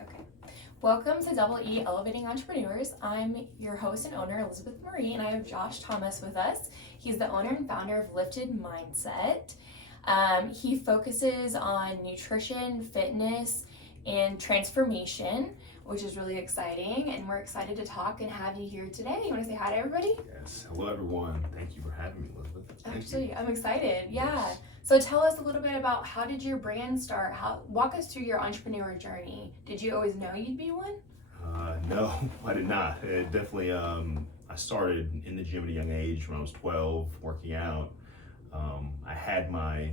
Okay. Welcome to Double E Elevating Entrepreneurs. I'm your host and owner, Elizabeth Marie, and I have Josh Thomas with us. He's the owner and founder of Lifted Mindset. He focuses on nutrition, fitness, and transformation, which is really exciting. And we're excited to talk and have you here today. You want to say hi to everybody? Yes. Hello, everyone. Thank you for having me, Elizabeth. Absolutely. I'm excited. Yeah. So tell us a little bit about how did your brand start? Walk us through your entrepreneur journey. Did you always know you'd be one? No, I did not. It definitely, I started in the gym at a young age when I was 12, working out. I had my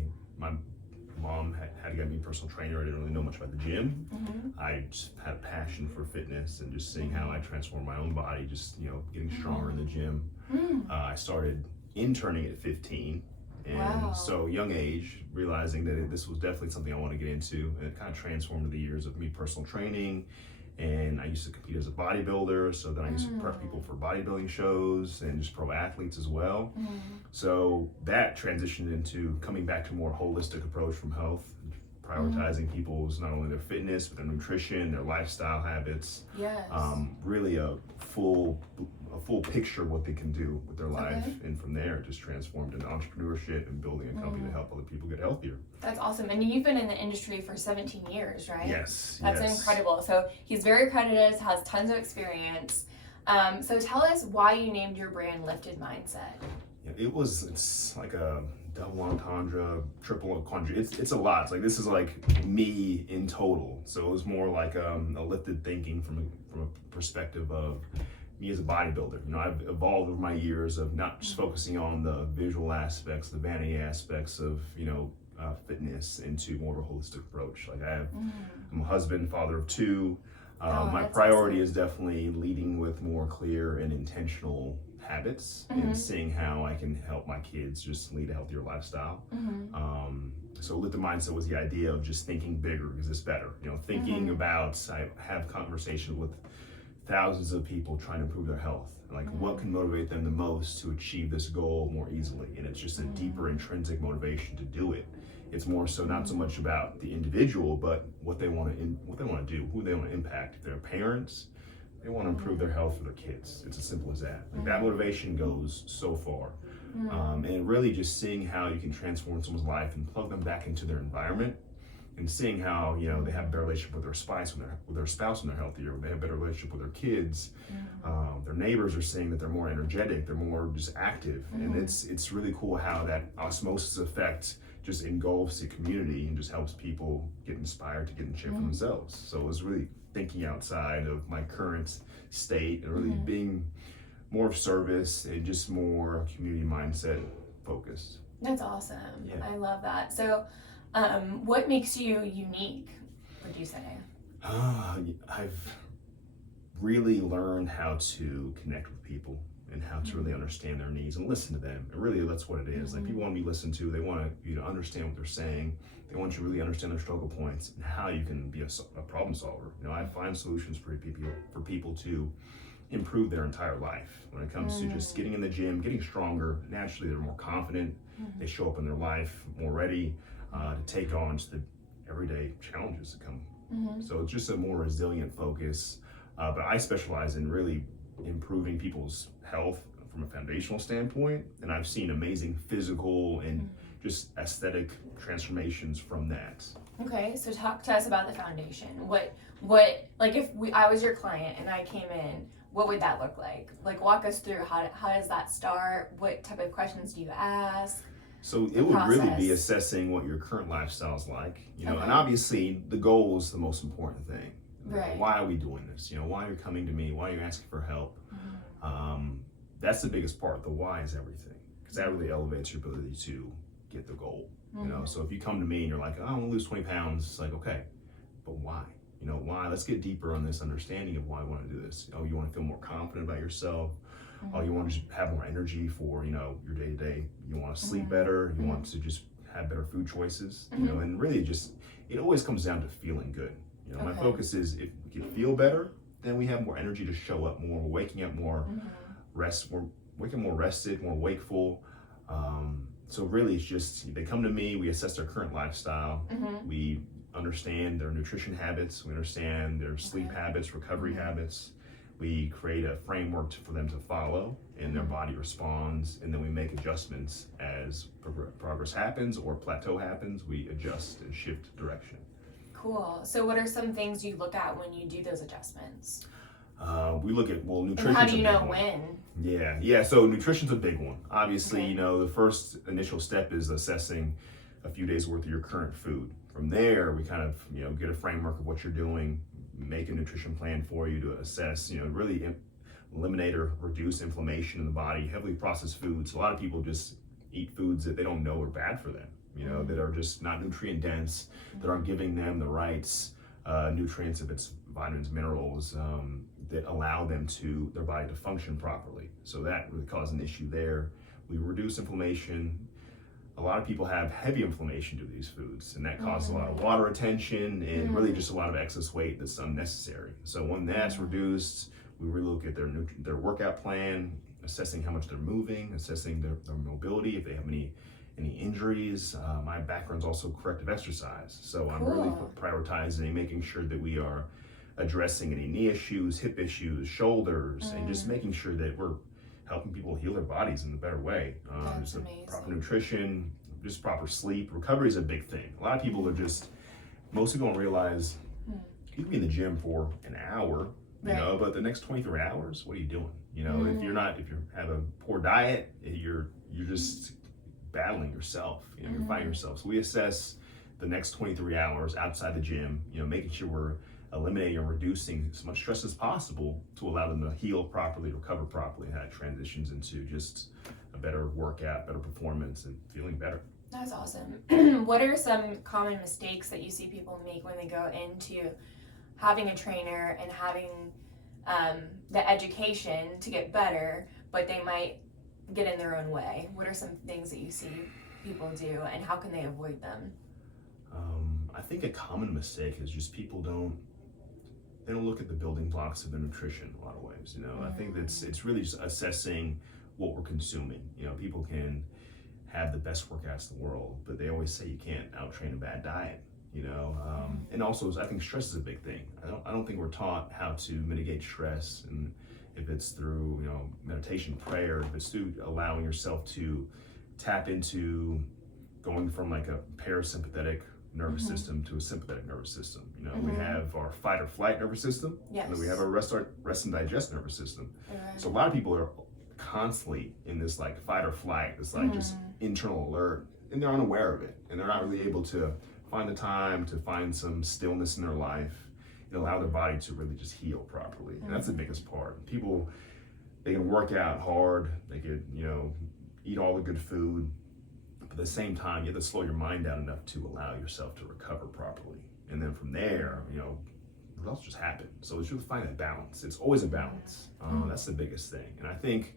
mom had to get me a personal trainer. I didn't really know much about the gym. Mm-hmm. I just had a passion for fitness and just seeing how I transformed my own body, just, getting stronger in the gym. I started interning at 15. And Wow. so young age, realizing that this was definitely something I want to get into, and it kind of transformed the years of me personal training. And I used to compete as a bodybuilder, so then I used to prep people for bodybuilding shows and just pro athletes as well. So that transitioned into coming back to a more holistic approach from health, prioritizing people's not only their fitness, but their nutrition, their lifestyle habits. Yes. Really a full picture of what they can do with their life. Okay. And from there, it just transformed into entrepreneurship and building a company to help other people get healthier. That's awesome. And you've been in the industry for 17 years, right? Yes. That's incredible. So he's very accredited, has tons of experience. So tell us why you named your brand Lifted Mindset. Yeah, it's like a double entendre, triple entendre. It's a lot. It's like, this is like me in total. So it was more like a lifted thinking from a perspective of me as a bodybuilder. I've evolved over my years of not just focusing on the visual aspects, the vanity aspects of, fitness into more of a holistic approach. Like I'm a husband, father of two. My priority is definitely leading with more clear and intentional habits and seeing how I can help my kids just lead a healthier lifestyle. So Lifted Mindset was the idea of just thinking bigger because it's better. Thinking about, I have conversations with thousands of people trying to improve their health. Like what can motivate them the most to achieve this goal more easily? And it's just a deeper intrinsic motivation to do it. It's more so not so much about the individual, but what they want to do, who they want to impact. If they're parents, they want to improve their health for their kids. It's as simple as that. Like that motivation goes so far. And really just seeing how you can transform someone's life and plug them back into their environment, and seeing how they have a better relationship with their spouse when they're healthier, they have a better relationship with their kids. Their neighbors are seeing that they're more energetic, they're more just active, and it's really cool how that osmosis effect just engulfs the community and just helps people get inspired to get in shape for themselves. So it was really thinking outside of my current state and really being more of service and just more community mindset focused. That's awesome. Yeah. I love that. So what makes you unique, would you say? I've really learned how to connect with people and how to really understand their needs and listen to them. And really, that's what it is. Like, people want to be listened to. They want you to understand what they're saying. They want you to really understand their struggle points and how you can be a problem solver. I find solutions for people to improve their entire life. When it comes to just getting in the gym, getting stronger, naturally they're more confident. They show up in their life more ready to take on just the everyday challenges that come. So it's just a more resilient focus. But I specialize in really improving people's health from a foundational standpoint, and I've seen amazing physical and just aesthetic transformations from that. Okay, so talk to us about the foundation. What like if I was your client and I came in, what would that look like? Like, walk us through how does that start? What type of questions do you ask? So it would really be assessing what your current lifestyle is like, and obviously the goal is the most important thing. Right. Why are we doing this? Why are you coming to me? Why are you asking for help? That's the biggest part. The why is everything, because that really elevates your ability to get the goal. So if you come to me and you're like, I want to lose 20 pounds, it's like, okay, but why? Why? Let's get deeper on this understanding of why I want to do this. You want to feel more confident about yourself. You want to just have more energy for, your day to day. You want to sleep better. You want to just have better food choices, and really just, it always comes down to feeling good. My focus is, if we can feel better, then we have more energy to show up more. We're waking up more we're waking more rested, more wakeful. So really it's just, they come to me, we assess their current lifestyle, we understand their nutrition habits. We understand their sleep habits, recovery habits. We create a framework for them to follow, and their body responds. And then we make adjustments as progress happens or plateau happens. We adjust and shift direction. Cool. So what are some things you look at when you do those adjustments? We look at, nutrition. And how do you know when? Yeah. So nutrition's a big one. Obviously, the first initial step is assessing a few days worth of your current food. From there, we kind of, get a framework of what you're doing, make a nutrition plan for you to assess, really eliminate or reduce inflammation in the body. Heavily processed foods. A lot of people just eat foods that they don't know are bad for them, that are just not nutrient dense, that aren't giving them the right nutrients, if it's vitamins, minerals, that allow their body to function properly. So that really causes an issue there. We reduce inflammation. A lot of people have heavy inflammation due to these foods, and that causes a lot of water retention and really just a lot of excess weight that's unnecessary. So when that's reduced, we really look at their workout plan, assessing how much they're moving, assessing their mobility, if they have any injuries. My background's also corrective exercise, so I'm really prioritizing making sure that we are addressing any knee issues, hip issues, shoulders, and just making sure that we're helping people heal their bodies in a better way. That's Just amazing. proper nutrition, just proper sleep. Recovery is a big thing. A lot of people most people don't realize you can be in the gym for an hour, but the next 23 hours, what are you doing? If you have a poor diet, you're just battling yourself. You're fighting yourself. So we assess the next 23 hours outside the gym, making sure we're eliminating and reducing as much stress as possible to allow them to heal properly, recover properly, and that transitions into just a better workout, better performance, and feeling better. That's awesome. What are some common mistakes that you see people make when they go into having a trainer and having the education to get better, but they might get in their own way? What are some things that you see people do, and how can they avoid them? I think a common mistake is just people don't look at the building blocks of their nutrition in a lot of ways. I think it's really just assessing what we're consuming. People can have the best workouts in the world, but they always say you can't out-train a bad diet. And also I think stress is a big thing. I don't think we're taught how to mitigate stress, and if it's through meditation, prayer, if it's through allowing yourself to tap into going from like a parasympathetic nervous system to a sympathetic nervous system. We have our fight or flight nervous system, and then we have our rest and digest nervous system. So a lot of people are constantly in this like fight or flight, this like just internal alert, and they're unaware of it, and they're not really able to find the time to find some stillness in their life and allow their body to really just heal properly. And that's the biggest part. People, they can work out hard, they could eat all the good food, but at the same time, you have to slow your mind down enough to allow yourself to recover properly. And then from there, results just happen. So it's really finding that balance. It's always a balance. That's the biggest thing. And I think,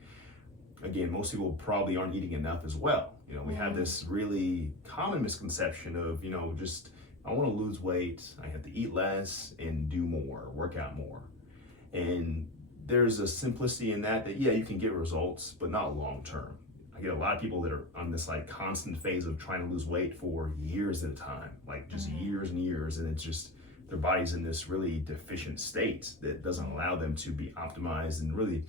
again, most people probably aren't eating enough as well. We have this really common misconception of, just, I want to lose weight, I have to eat less and do more, work out more. And there's a simplicity in that, yeah, you can get results, but not long term. I get a lot of people that are on this like constant phase of trying to lose weight for years at a time, like just years and years, and it's just their body's in this really deficient state that doesn't allow them to be optimized and really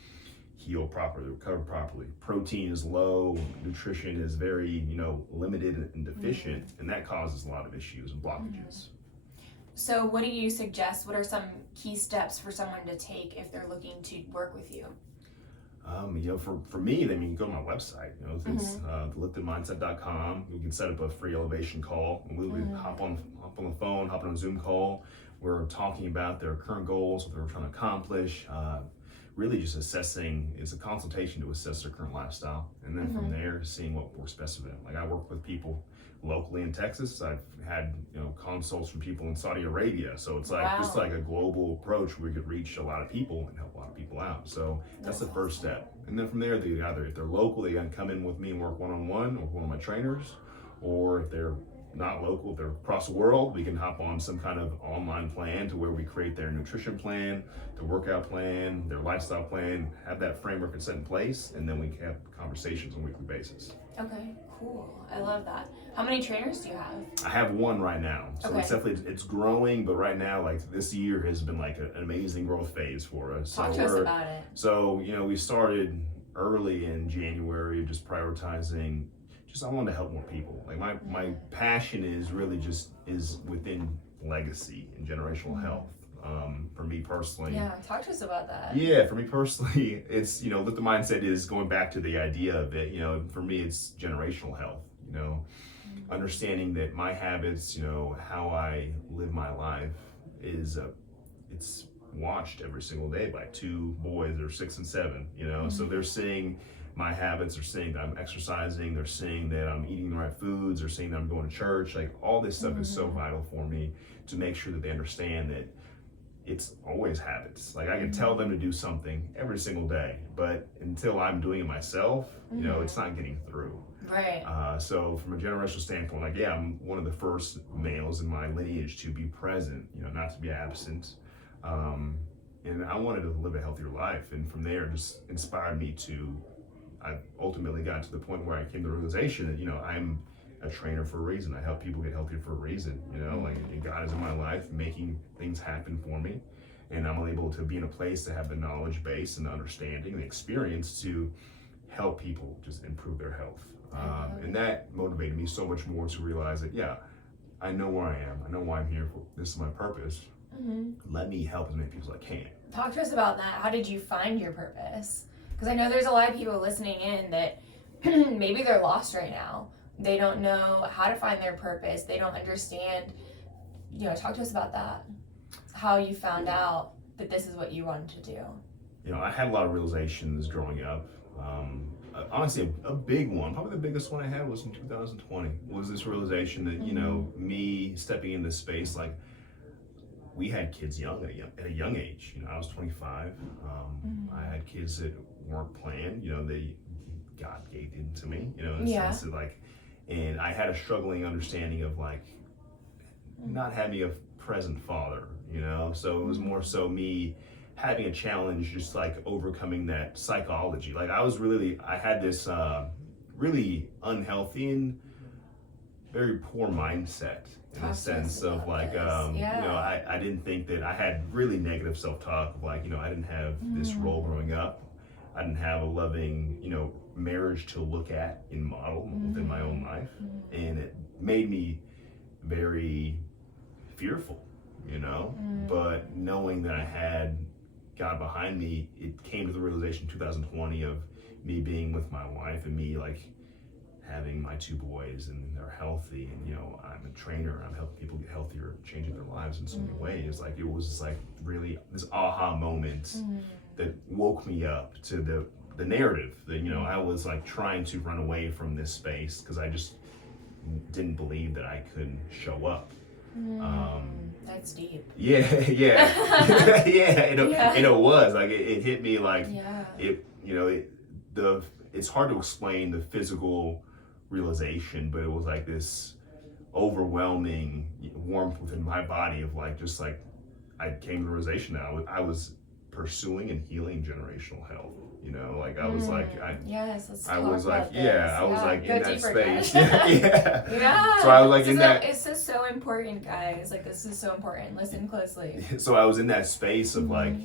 heal properly, recover properly. Protein is low, nutrition is very, limited and deficient, and that causes a lot of issues and blockages. So what do you suggest? What are some key steps for someone to take if they're looking to work with you? For me, then you can go to my website. It's theliftedmindset.com. We can set up a free elevation call, and we'll hop on the phone, hop on a Zoom call. We're talking about their current goals, what they're trying to accomplish. Really just assessing. It's a consultation to assess their current lifestyle, and then from there, seeing what works best for them. Like I work with people locally in Texas. I've had consults from people in Saudi Arabia. So it's like just like a global approach where we could reach a lot of people and help a lot of people out. So that's the first step. And then from there, they either, if they're local, they can come in with me and work one-on-one or one of my trainers, or if they're not local, if they're across the world, we can hop on some kind of online plan to where we create their nutrition plan, their workout plan, their lifestyle plan, have that framework and set in place, and then we can have conversations on a weekly basis. Okay, cool. I love that. How many trainers do you have? I have one right now, so Okay. it's definitely it's growing. But right now, like this year has been like an amazing growth phase for us. Talk to us about it. So we started early in January, just prioritizing. Just I wanted to help more people. Like my passion is really just is within legacy and generational health. For me personally. Yeah, talk to us about that. Yeah, for me personally, it's Lift the Mindset is going back to the idea of it. For me, it's generational health. Understanding that my habits, how I live my life is it's watched every single day by two boys that are 6 and 7. So they're seeing my habits, they're seeing that I'm exercising, they're seeing that I'm eating the right foods, they're seeing that I'm going to church. Like all this stuff is so vital for me to make sure that they understand that it's always habits. Like I can tell them to do something every single day, but until I'm doing it myself, it's not getting through. Right. So from a generational standpoint, like, yeah, I'm one of the first males in my lineage to be present, not to be absent. And I wanted to live a healthier life. And from there, just inspired me I ultimately got to the point where I came to the realization that, I'm a trainer for a reason. I help people get healthier for a reason, and God is in my life making things happen for me. And I'm able to be in a place to have the knowledge base and the understanding, the experience to help people just improve their health. And that motivated me so much more to realize that, yeah, I know where I am. I know why I'm here. This is my purpose. Let me help as many people as I can. Talk to us about that. How did you find your purpose? Because I know there's a lot of people listening in that maybe they're lost right now. They don't know how to find their purpose. They don't understand. Talk to us about that. How you found out that this is what you wanted to do. I had a lot of realizations growing up. Honestly, a big one, probably the biggest one I had was in 2020, was this realization that, me stepping in this space, like we had kids at a young age. I was 25. I had kids that weren't planned, God gave them to me, in the sense of like, and I had a struggling understanding of like not having a present father, so it was more so me having a challenge, just like overcoming that psychology. Like I had this really unhealthy and very poor mindset in the sense of like, I didn't think that I had really negative self-talk of like, I didn't have this role growing up. I didn't have a loving, marriage to look at and model within my own life. And it made me very fearful, but knowing that I had God behind me, it came to the realization in 2020 of me being with my wife and me like having my two boys and they're healthy and I'm a trainer, I'm helping people get healthier, changing their lives in so many ways. Like it was just like really this aha moment that woke me up to the narrative that I was like trying to run away from this space because I just didn't believe that I could show up. That's deep. Yeah. It was like it hit me like it's hard to explain the physical realization, but it was like this overwhelming warmth within my body of like just like I came to the realization that I was pursuing and healing generational health. Like I was like I was like in that space. Yeah. So I was like in that. It's just so important, guys. Like this is so important. Listen closely. So I was in that space of like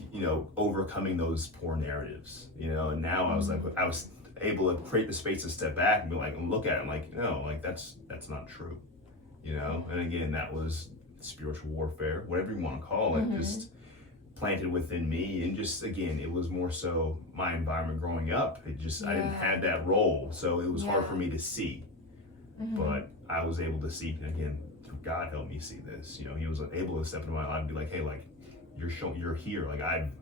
overcoming those poor narratives. And now I was like I was able to create the space to step back and be like and look at it and like no, like that's not true. And again that was spiritual warfare, whatever you want to call it, just planted within me. And just again it was more so my environment growing up. It just I didn't have that role, so it was hard for me to see. But I was able to see again. God helped me see this. He was able to step into my life and be like, hey, like you're here, like I've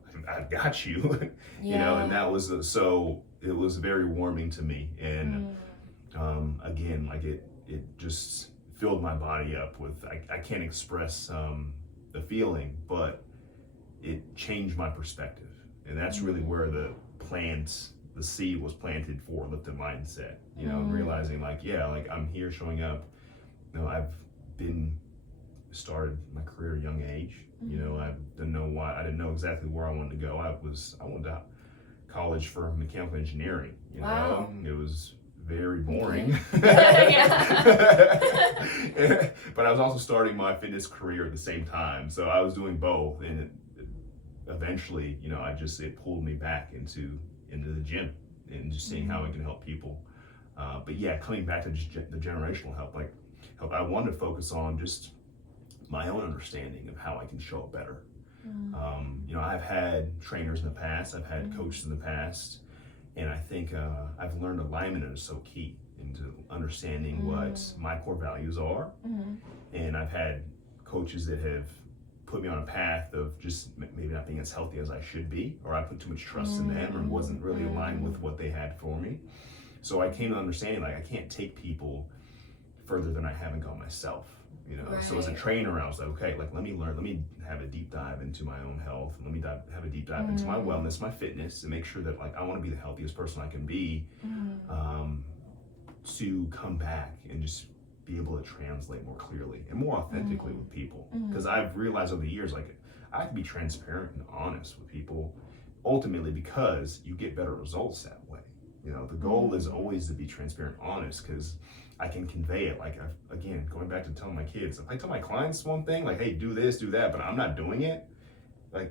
got you. And that was so it was very warming to me. And again, like it just filled my body up with I can't express the feeling, but it changed my perspective. And that's really where the seed was planted for Lifted Mindset, realizing like, yeah, like I'm here showing up I've been started my career at a young age. I didn't know why. I didn't know exactly where I wanted to go. I went to college for mechanical engineering. Wow. It was very boring. Yeah. But I was also starting my fitness career at the same time, so I was doing both, and eventually, it pulled me back into the gym and just seeing how it can help people. But yeah, coming back to the generational help, I wanted to focus on just my own understanding of how I can show up better. I've had trainers in the past, I've had coaches in the past, and I think I've learned alignment is so key into understanding what my core values are. And I've had coaches that have put me on a path of just maybe not being as healthy as I should be, or I put too much trust in them and wasn't really aligned with what they had for me. So I came to understanding I can't take people further than I haven't gone myself. Right. So as a trainer, I was like, okay, let me have a deep dive into my own health, and let me have a deep dive into my wellness, my fitness, and make sure that I want to be the healthiest person I can be, to come back and just be able to translate more clearly and more authentically with people. Because I've realized over the years, I have to be transparent and honest with people, ultimately, because you get better results that way. The goal is always to be transparent, honest, because I can convey it. Again, going back to telling my kids, if I tell my clients one thing, hey, do this, do that, but I'm not doing it,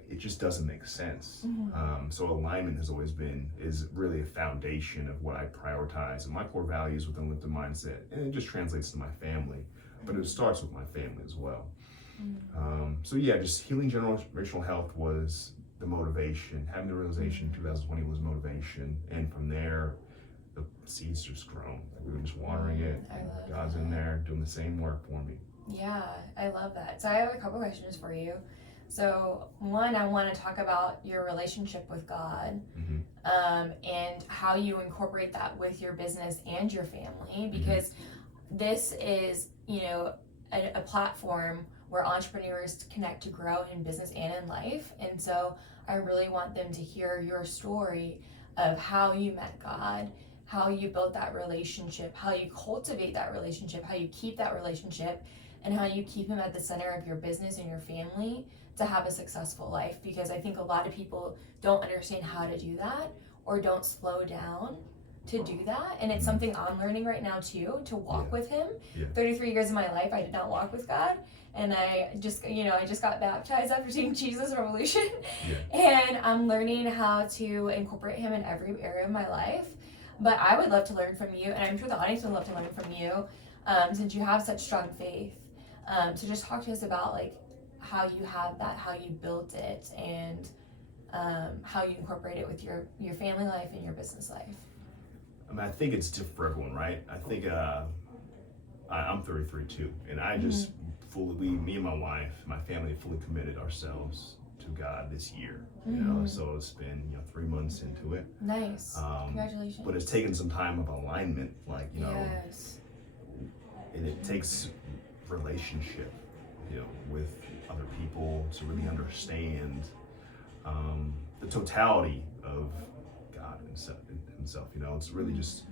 it just doesn't make sense. So alignment is really a foundation of what I prioritize and my core values within Lifted Mindset. And it just translates to my family, but it starts with my family as well. So yeah, just healing generational health was the motivation. Having the realization 2020 was motivation. And from there, the seeds just grown. We were just watering it. God's in there doing the same work for me. Yeah, I love that. So I have a couple questions for you. So one, I want to talk about your relationship with God, and how you incorporate that with your business and your family, because this is, a platform where entrepreneurs connect to grow in business and in life. And so I really want them to hear your story of how you met God, how you built that relationship, how you cultivate that relationship, how you keep that relationship, and how you keep him at the center of your business and your family to have a successful life. Because I think a lot of people don't understand how to do that, or don't slow down to do that. And it's something I'm learning right now too, to walk with him. 33 years of my life, I did not walk with God. And I just got baptized after seeing Jesus Revolution. And I'm learning how to incorporate him in every area of my life. But I would love to learn from you, and I'm sure the audience would love to learn from you, since you have such strong faith. So just talk to us about how you have that, how you built it, and how you incorporate it with your family life and your business life. I think it's different for everyone, right? I think I'm 33 too, and I just me and my wife, my family, fully committed ourselves to God this year. So it's been 3 months into it. Nice. Congratulations. But it's taken some time of alignment, Yes. and it takes relationship, with other people to really understand the totality of God himself. It's really just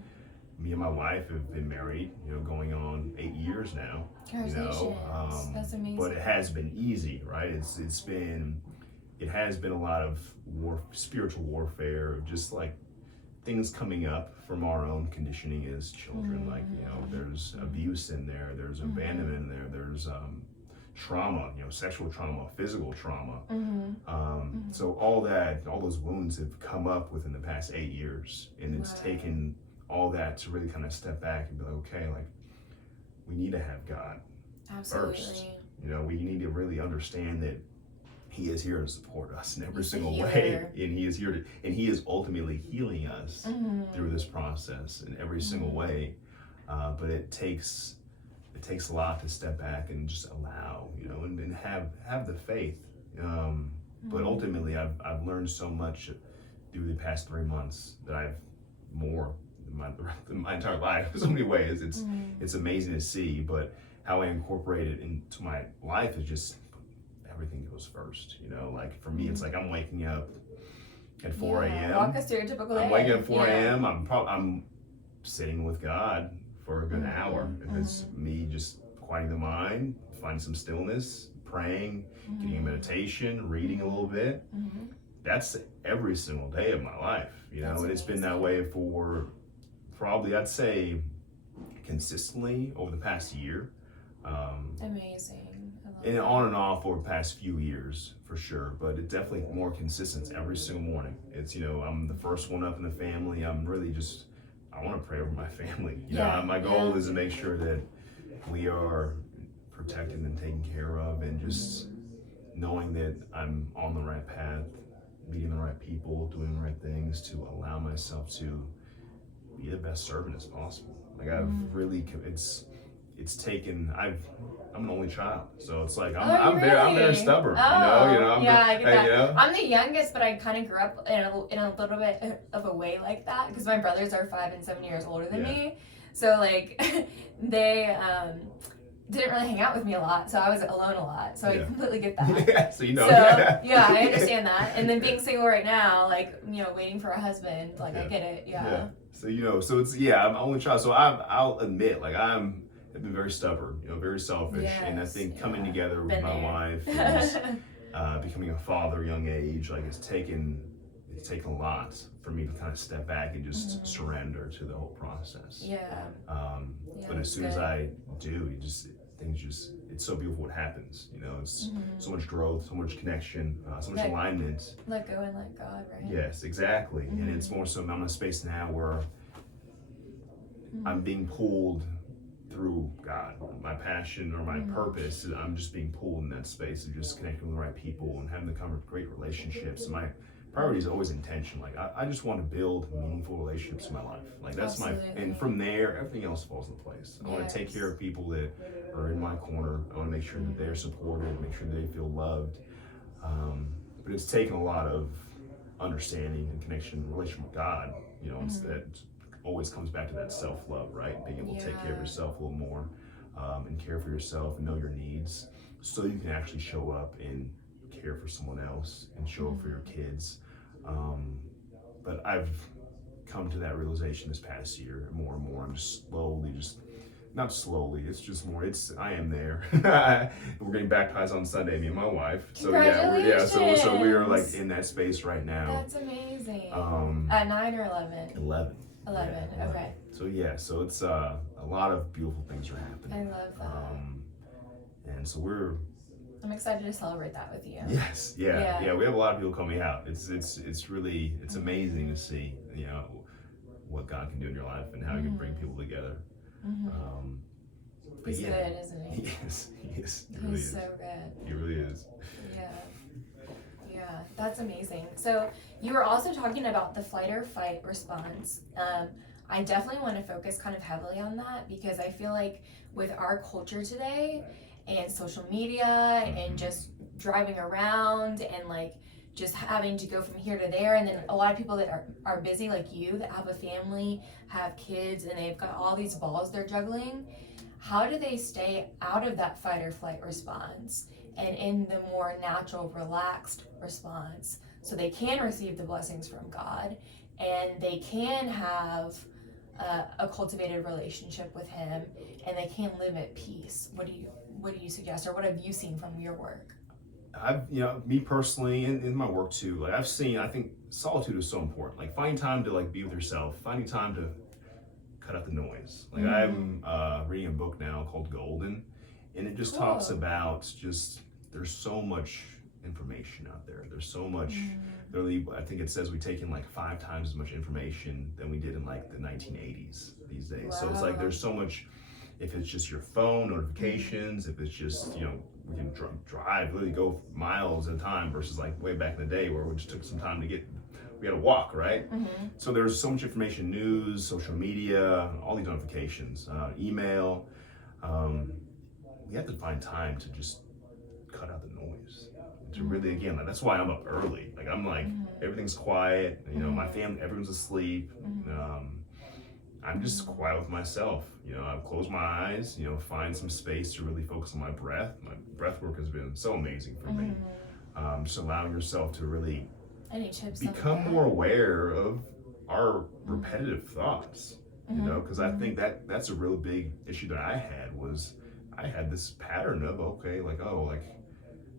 me and my wife have been married, going on 8 years now. Congratulations. That's amazing. But it has been easy, right? It has been a lot of spiritual warfare, just things coming up from our own conditioning as children. There's abuse in there, there's abandonment in there, there's trauma, sexual trauma, physical trauma. So all those wounds have come up within the past 8 years, and it's taken all that to really kind of step back and be okay, we need to have God first. We need to really understand that he is here to support us in every single way, and he is ultimately healing us through this process in every single way. But it takes a lot to step back and just allow, and have the faith. But ultimately, I've learned so much through the past 3 months that I've more than my entire life in so many ways. It's amazing to see, but how I incorporate it into my life is just everything goes first. For me, it's I'm waking up at 4 a.m. Walk us through a typical day. I'm waking up at 4 a.m. I'm sitting with God for a good hour. If it's me just quieting the mind, finding some stillness, praying, getting a meditation, reading a little bit. That's every single day of my life, you know, That's and it's been that amazing. way for probably, I'd say, consistently over the past year. Amazing. I love And that. on and off over the past few years for sure, but it's definitely more consistent every single morning. It's, you know, I'm the first one up in the family. I'm really just, I want to pray over my family. You Yeah, know, my goal yeah. is to make sure that we are protected and taken care of, and just knowing that I'm on the right path, meeting the right people, doing the right things to allow myself to be the best servant as possible. Like I've really, it's taken. I'm an only child, so it's like Oh, I'm very really? stubborn. Oh, You know, yeah, I get that. you know. I'm the youngest, but I kind of grew up in a little bit of a way like that because my brothers are 5 and 7 years older than Yeah. me. So like they didn't really hang out with me a lot, so I was alone a lot. So I Yeah. completely get that. Yeah, so you know. So yeah, I understand that. And then being single right now, like, you know, waiting for a husband, like I Yeah. get it. Yeah. Yeah. So you know, so it's I'm an only child, so I'll admit, like I've been very stubborn, you know, very selfish, and I Yes, think coming yeah. together with Been my there. wife, and becoming a father at a young age, like it's taken a lot for me to kind of step back and just surrender to the whole process. Yeah. Yeah, But as that's soon as good. I do, it's so beautiful what happens. You know, it's so much growth, so much connection, so much Let- alignment. Let go and let God, right? Yes, exactly. And it's more so I'm in a space now where I'm being pulled through God. My passion or my purpose, I'm just being pulled in that space of just connecting with the right people and having the kind of great relationships. My priority is always intention. Like I just want to build meaningful relationships in my life. Like that's Absolutely. and from there, everything else falls into place. I want to take care of people that are in my corner. I want to make sure that they're supported, make sure they feel loved. But it's taken a lot of understanding and connection, relation with God. You know, it's that always comes back to that self-love, right? Being able to take care of Yeah. yourself a little more, and care for yourself and know your needs, so you can actually show up and care for someone else and show up for your kids. But I've come to that realization this past year more and more. I'm just slowly, not slowly, it's just more, I am there. We're getting baptized on Sunday, me and my wife. So so we are like in that space right now. That's amazing. Um, At 9 or 11? 11. 11, Yeah. okay. So it's a lot of beautiful things are happening. I love that. And so we're I'm excited to celebrate that with you. yes, we have a lot of people coming out. It's really amazing to see, you know, what God can do in your life and how He can bring people together. But He's good, isn't he? He is. He really He's is. so good. He really is. Yeah, that's amazing. So you were also talking about the flight or fight response. I definitely want to focus kind of heavily on that because I feel like with our culture today and social media and just driving around and like just having to go from here to there, and then a lot of people that are busy like you that have a family, have kids, and they've got all these balls they're juggling. How do they stay out of that fight or flight response and in the more natural, relaxed response so they can receive the blessings from God and they can have a cultivated relationship with Him and they can live at peace? What do you suggest, or what have you seen from your work? Me personally, in my work too, like I think solitude is so important. Like finding time to like be with yourself, finding time to cut out the noise. Like I'm reading a book now called Golden, and it just talks about there's so much information out there. There's so much. Literally, I think it says we take in like 5 times as much information than we did in like the 1980s these days. Wow. So it's like there's so much. If it's just your phone notifications, if it's just we can drive, literally go miles at a time versus like way back in the day where we just took some time we had to walk, right? So there's so much information, news, social media, all these notifications, email. We have to find time to just cut out the noise. To really, again, like, that's why I'm up early. Like I'm like, everything's quiet, my family, everyone's asleep. I'm just quiet with myself. I close my eyes, find some space to really focus on my breath. My breath work has been so amazing for me. Just allowing yourself to really Any tips on become that? more aware of our repetitive thoughts, because I think that's a real big issue that I had was I had this pattern of, okay, like, oh, like,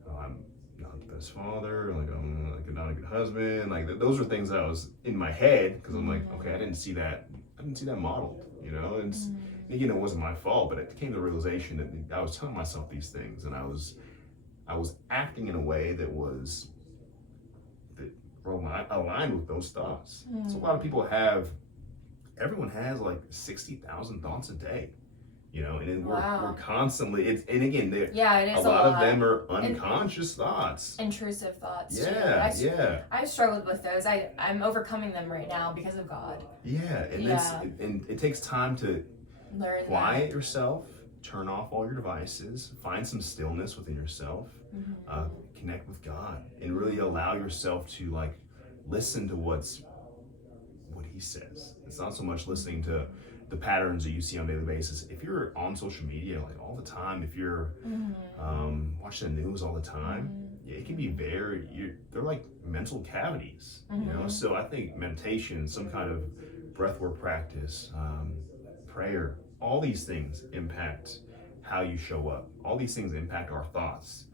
oh, I'm not the best father, like, I'm like not a good husband. Like, those are things that I was in my head because I'm like, okay, I didn't see that modeled, and again, it wasn't my fault, but it came to the realization that I was telling myself these things, and I was acting in a way that was that aligned with those thoughts. So a lot of people everyone has like 60,000 thoughts a day, and then we're constantly, and again, yeah, it is a lot of them are unconscious thoughts. Intrusive thoughts. Yeah. I've struggled with those. I'm overcoming them right now because of God. Yeah, and it takes time to learn quiet yourself, turn off all your devices, find some stillness within yourself, connect with God, and really allow yourself to like listen to what He says. It's not so much listening to the patterns that you see on a daily basis. If you're on social media like all the time, if you're watching the news all the time, it can be they're like mental cavities, So I think meditation, some kind of breathwork practice, prayer, all these things impact how you show up. All these things impact our thoughts.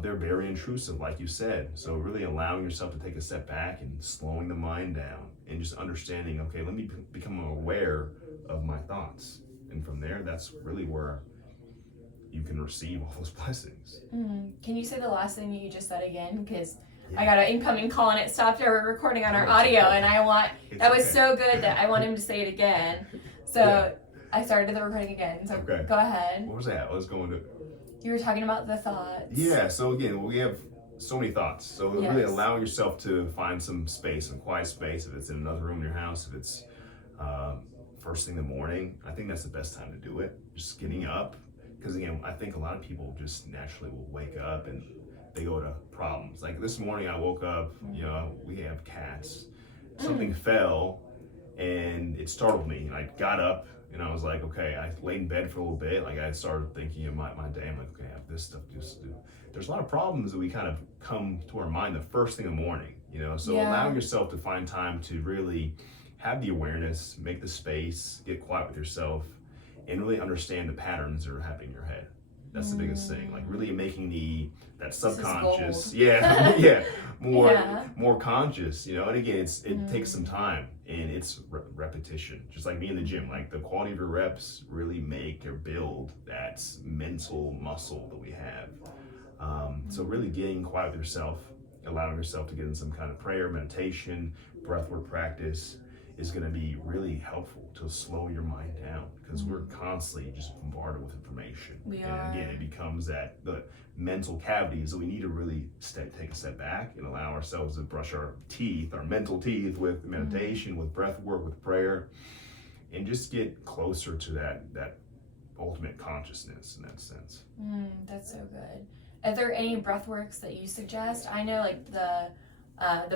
They're very intrusive, like you said. So really allowing yourself to take a step back and slowing the mind down and just understanding, okay, let me become aware of my thoughts. And from there, that's really where you can receive all those blessings. Can you say the last thing that you just said again? Because I got an incoming call and it stopped our recording on our audio, and that was so good that I want him to say it again. So I started the recording again. So go ahead. What was that? I was going to... You were talking about the thoughts. Yeah, so again, we have so many thoughts. So really allowing yourself to find some space, some quiet space, if it's in another room in your house, if it's first thing in the morning, I think that's the best time to do it. Just getting up. Because again, I think a lot of people just naturally will wake up and they go to problems. Like this morning I woke up, we have cats. Something fell and it startled me. And I got up and I was like, okay, I laid in bed for a little bit. Like I started thinking of my day. I'm like, okay, I have this stuff to do. There's a lot of problems that we kind of come to our mind the first thing in the morning, So allowing yourself to find time to really have the awareness, make the space, get quiet with yourself, and really understand the patterns that are happening in your head. That's the biggest thing. Like really making that subconscious, more conscious, And again, it takes some time and it's repetition. Just like me in the gym, like the quality of your reps really make or build that mental muscle that we have. So really getting quiet with yourself, allowing yourself to get in some kind of prayer, meditation, breathwork practice is going to be really helpful to slow your mind down because we're constantly just bombarded with information. And again, it becomes the mental cavities that we need to really take a step back and allow ourselves to brush our mental teeth with meditation, with breath work, with prayer, and just get closer to that ultimate consciousness in that sense. That's so good. Are there any breath works that you suggest? I know like the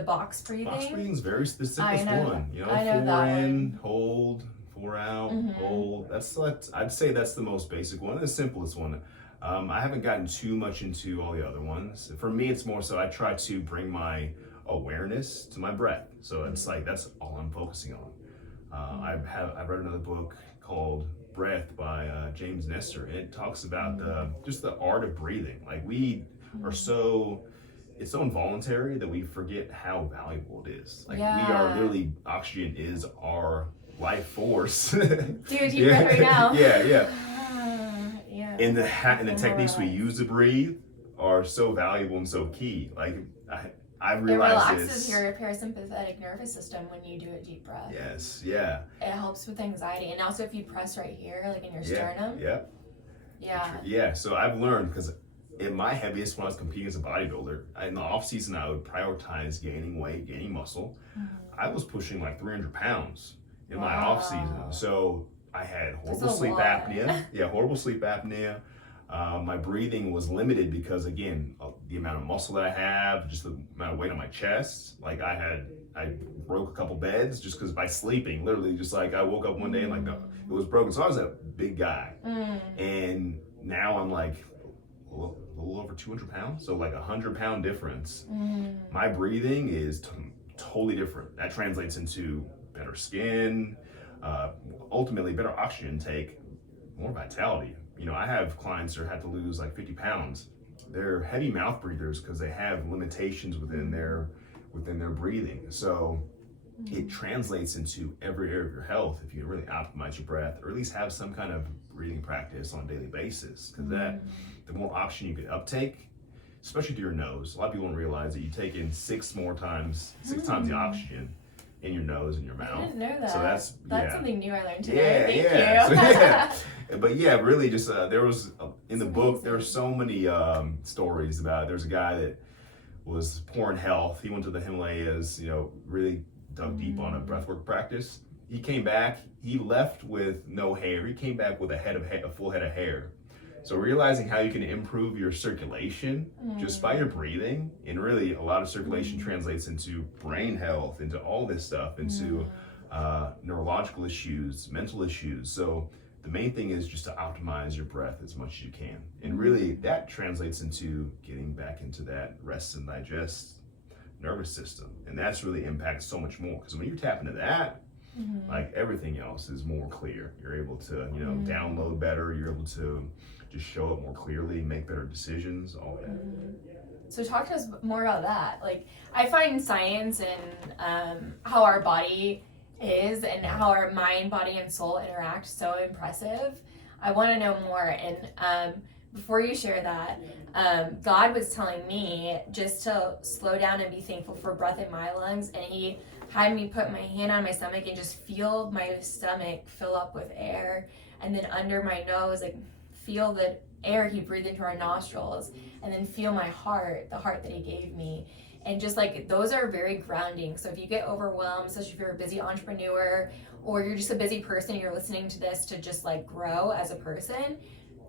box breathing. Box breathing is the simplest one. 4 in, hold, 4 out, hold. I'd say that's the most basic one, the simplest one. I haven't gotten too much into all the other ones. For me, it's more so I try to bring my awareness to my breath. So it's like that's all I'm focusing on. I've read another book called Breath by James Nestor, and it talks about just the art of breathing. Like we are it's so involuntary that we forget how valuable it is. Like we are literally, oxygen is our life force. Dude, you breath right now. Yeah. And the techniques we use to breathe are so valuable and so key. Like I realized it relaxes your parasympathetic nervous system when you do a deep breath. Yes, yeah. It helps with anxiety, and also if you press right here, like in your sternum. Yeah. So I've learned because in my heaviest when I was competing as a bodybuilder, in the off season I would prioritize gaining weight, gaining muscle. I was pushing like 300 pounds in my off season. So I had horrible sleep apnea. My breathing was limited because again, the amount of muscle that I have, just the amount of weight on my chest. Like I broke a couple beds just because by sleeping, literally just like I woke up one day and like it was broken. So I was a big guy. And now I'm like a little over 200 pounds. So like 100-pound difference. My breathing is totally different. That translates into better skin, ultimately better oxygen intake, more vitality, I have clients that had to lose like 50 pounds. They're heavy mouth breathers because they have limitations within their breathing. So it translates into every area of your health if you really optimize your breath, or at least have some kind of breathing practice on a daily basis. Because the more oxygen you can uptake, especially through your nose, a lot of people don't realize that you take in six times the oxygen in your nose and your mouth. I didn't know that. So that's something new I learned today. Thank you. But yeah, really just there was in the book there were so many stories about. There's a guy that was poor in health. He went to the Himalayas, really dug deep on a breathwork practice. He came back. He left with no hair. He came back with a full head of hair. So realizing how you can improve your circulation just by your breathing, and really a lot of circulation translates into brain health, into all this stuff, into neurological issues, mental issues. So the main thing is just to optimize your breath as much as you can. And really that translates into getting back into that rest and digest nervous system. And that's really impacts so much more, because when you tap into that, like everything else is more clear. You're able to, download better. You're able to just show up more clearly, make better decisions, all that. So talk to us more about that. Like, I find science and how our body is and how our mind, body, and soul interact so impressive. I want to know more. And before you share that, God was telling me just to slow down and be thankful for breath in my lungs. And he had me put my hand on my stomach and just feel my stomach fill up with air. And then under my nose, like, feel the air he breathed into our nostrils, and then feel my heart, the heart that he gave me. And just like, those are very grounding. So if you get overwhelmed, especially if you're a busy entrepreneur or you're just a busy person, you're listening to this to just like grow as a person,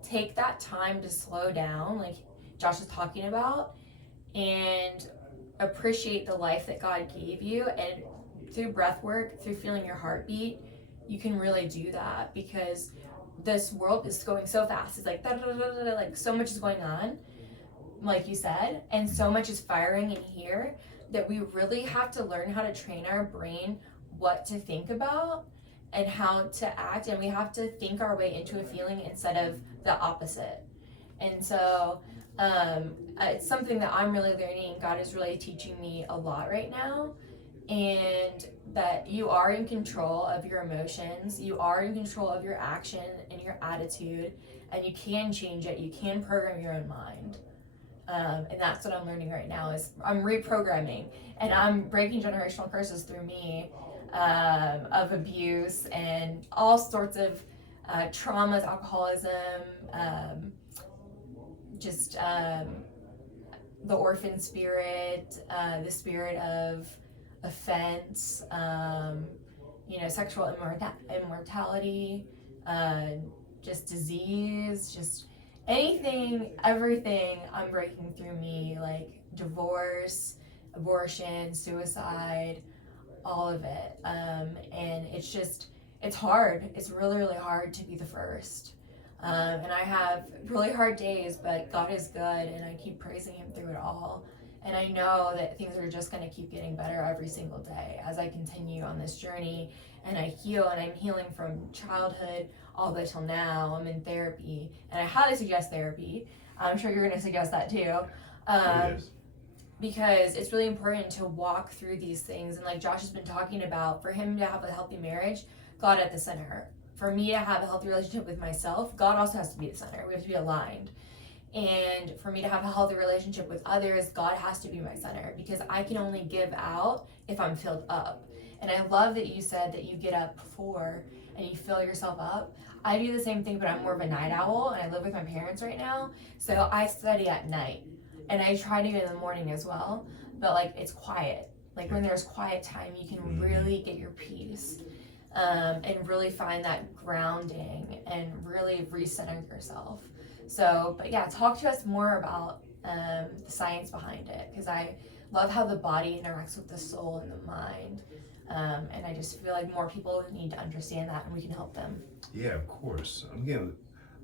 take that time to slow down, like Josh is talking about, and appreciate the life that God gave you. And through breath work, through feeling your heartbeat, you can really do that, because this world is going so fast. It's like, like so much is going on, like you said, and so much is firing in here that we really have to learn how to train our brain what to think about and how to act. And we have to think our way into a feeling instead of the opposite. And so it's something that I'm really learning. God is really teaching me a lot right now. And that you are in control of your emotions, you are in control of your action and your attitude, and you can change it, you can program your own mind. And that's what I'm learning right now, is I'm reprogramming, and I'm breaking generational curses through me of abuse and all sorts of traumas, alcoholism, the orphan spirit, the spirit of offense, sexual immortality, just disease, just anything, everything I'm breaking through me, like divorce, abortion, suicide, all of it. And it's hard. It's really, really hard to be the first. And I have really hard days, but God is good, and I keep praising him through it all. And I know that things are just going to keep getting better every single day as I continue on this journey, and I heal, and I'm healing from childhood all the way till now. I'm in therapy, and I highly suggest therapy. I'm sure you're going to suggest that too. Because it's really important to walk through these things. And like Josh has been talking about, for him to have a healthy marriage, God at the center. For me to have a healthy relationship with myself, God also has to be the center. We have to be aligned. And for me to have a healthy relationship with others, God has to be my center, because I can only give out if I'm filled up. And I love that you said that you get up before and you fill yourself up. I do the same thing, but I'm more of a night owl, and I live with my parents right now. So I study at night, and I try to do it in the morning as well. But like, it's quiet. Like when there's quiet time, you can really get your peace, and really find that grounding and really recenter yourself. So, but yeah, talk to us more about the science behind it, because I love how the body interacts with the soul and the mind. And I just feel like more people need to understand that, and we can help them. Yeah, of course. Again,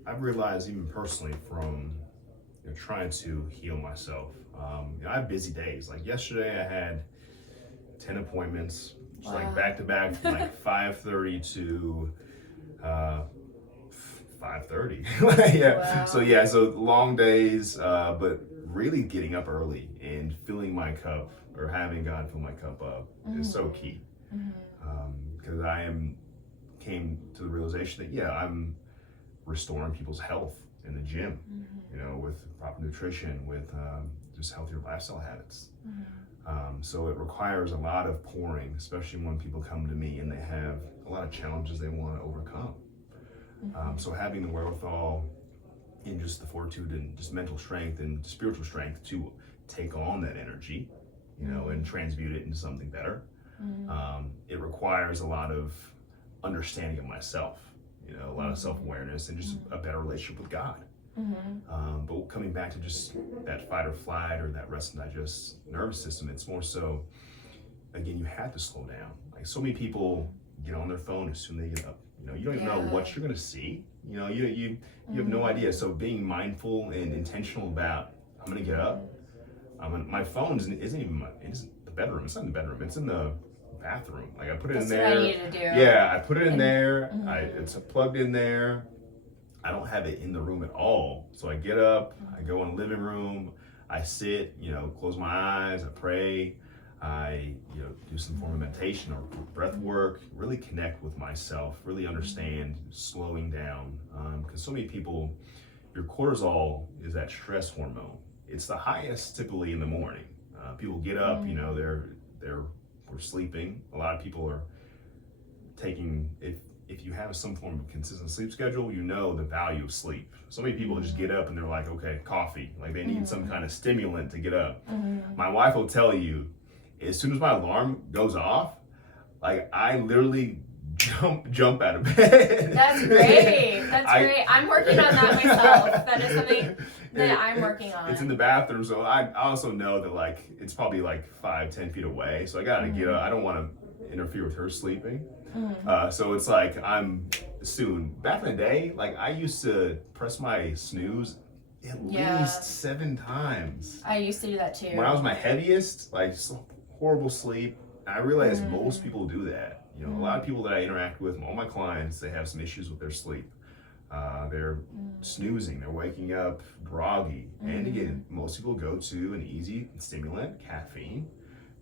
I've realized even personally from trying to heal myself. I have busy days. Like yesterday, I had 10 appointments, just like back to back, from like 5:30 to 5:30. Yeah. Wow. So long days, but really getting up early and filling my cup, or having God fill my cup up, is so key. Because came to the realization that I'm restoring people's health in the gym, with proper nutrition, with just healthier lifestyle habits. So it requires a lot of pouring, especially when people come to me and they have a lot of challenges they want to overcome. So having the wherewithal and just the fortitude and just mental strength and spiritual strength to take on that energy, and transmute it into something better. It requires a lot of understanding of myself, a lot of self-awareness and just a better relationship with God. But coming back to just that fight or flight or that rest and digest nervous system, it's more so, again, you have to slow down. Like, so many people get on their phone as soon as they get up. You don't even know what you're gonna see. You have no idea. So being mindful and intentional about, I'm gonna get up. My phone isn't the bedroom. It's not in the bedroom. It's in the bathroom. Like, I put it in there. That's what I need to do. Yeah, I put it in there. It's plugged in there. I don't have it in the room at all. So I get up, I go in the living room, I sit, close my eyes, I pray, I do some form of meditation or breath work, really connect with myself, really understand slowing down. Because so many people, your cortisol is that stress hormone. It's the highest typically in the morning. People get up, we're sleeping. A lot of people are taking, if you have some form of consistent sleep schedule, the value of sleep. So many people just get up and they're like, okay, coffee. Like, they need some kind of stimulant to get up. My wife will tell you, as soon as my alarm goes off, like, I literally jump out of bed. That's great. That's great. I'm working on that myself. That is something that I'm working on. It's in the bathroom, so I also know that, like, it's probably like 5-10 feet away. So I gotta get up. I don't want to interfere with her sleeping. So it's like, back in the day, like, I used to press my snooze at least 7 times. I used to do that too. When I was my heaviest, like, horrible sleep, I realized most people do that. A lot of people that I interact with, all my clients, they have some issues with their sleep. They're snoozing, they're waking up groggy. And again, most people go to an easy stimulant, caffeine,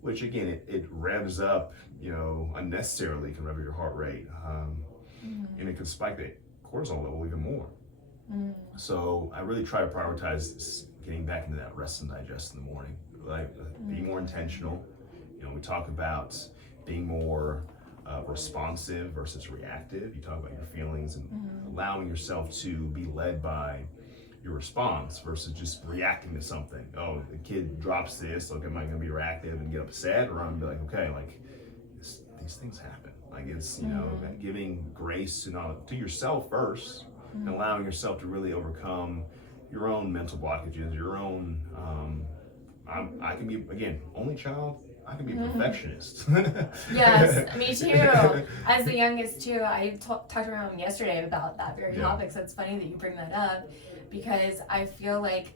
which again, it revs up, unnecessarily can rev your heart rate. And it can spike the cortisol level even more. So I really try to prioritize getting back into that rest and digest in the morning. Like, be more intentional. We talk about being more responsive versus reactive. You talk about your feelings and allowing yourself to be led by your response versus just reacting to something. Oh, the kid drops this, like, am I gonna be reactive and get upset, or I'm gonna be like, okay, like, these things happen. Like, it's, giving grace to yourself first, and allowing yourself to really overcome your own mental blockages, your own, I can be, again, only child, I can be a perfectionist. Yes, me too. As the youngest too, I talked to my mom yesterday about that very topic, so it's funny that you bring that up, because I feel like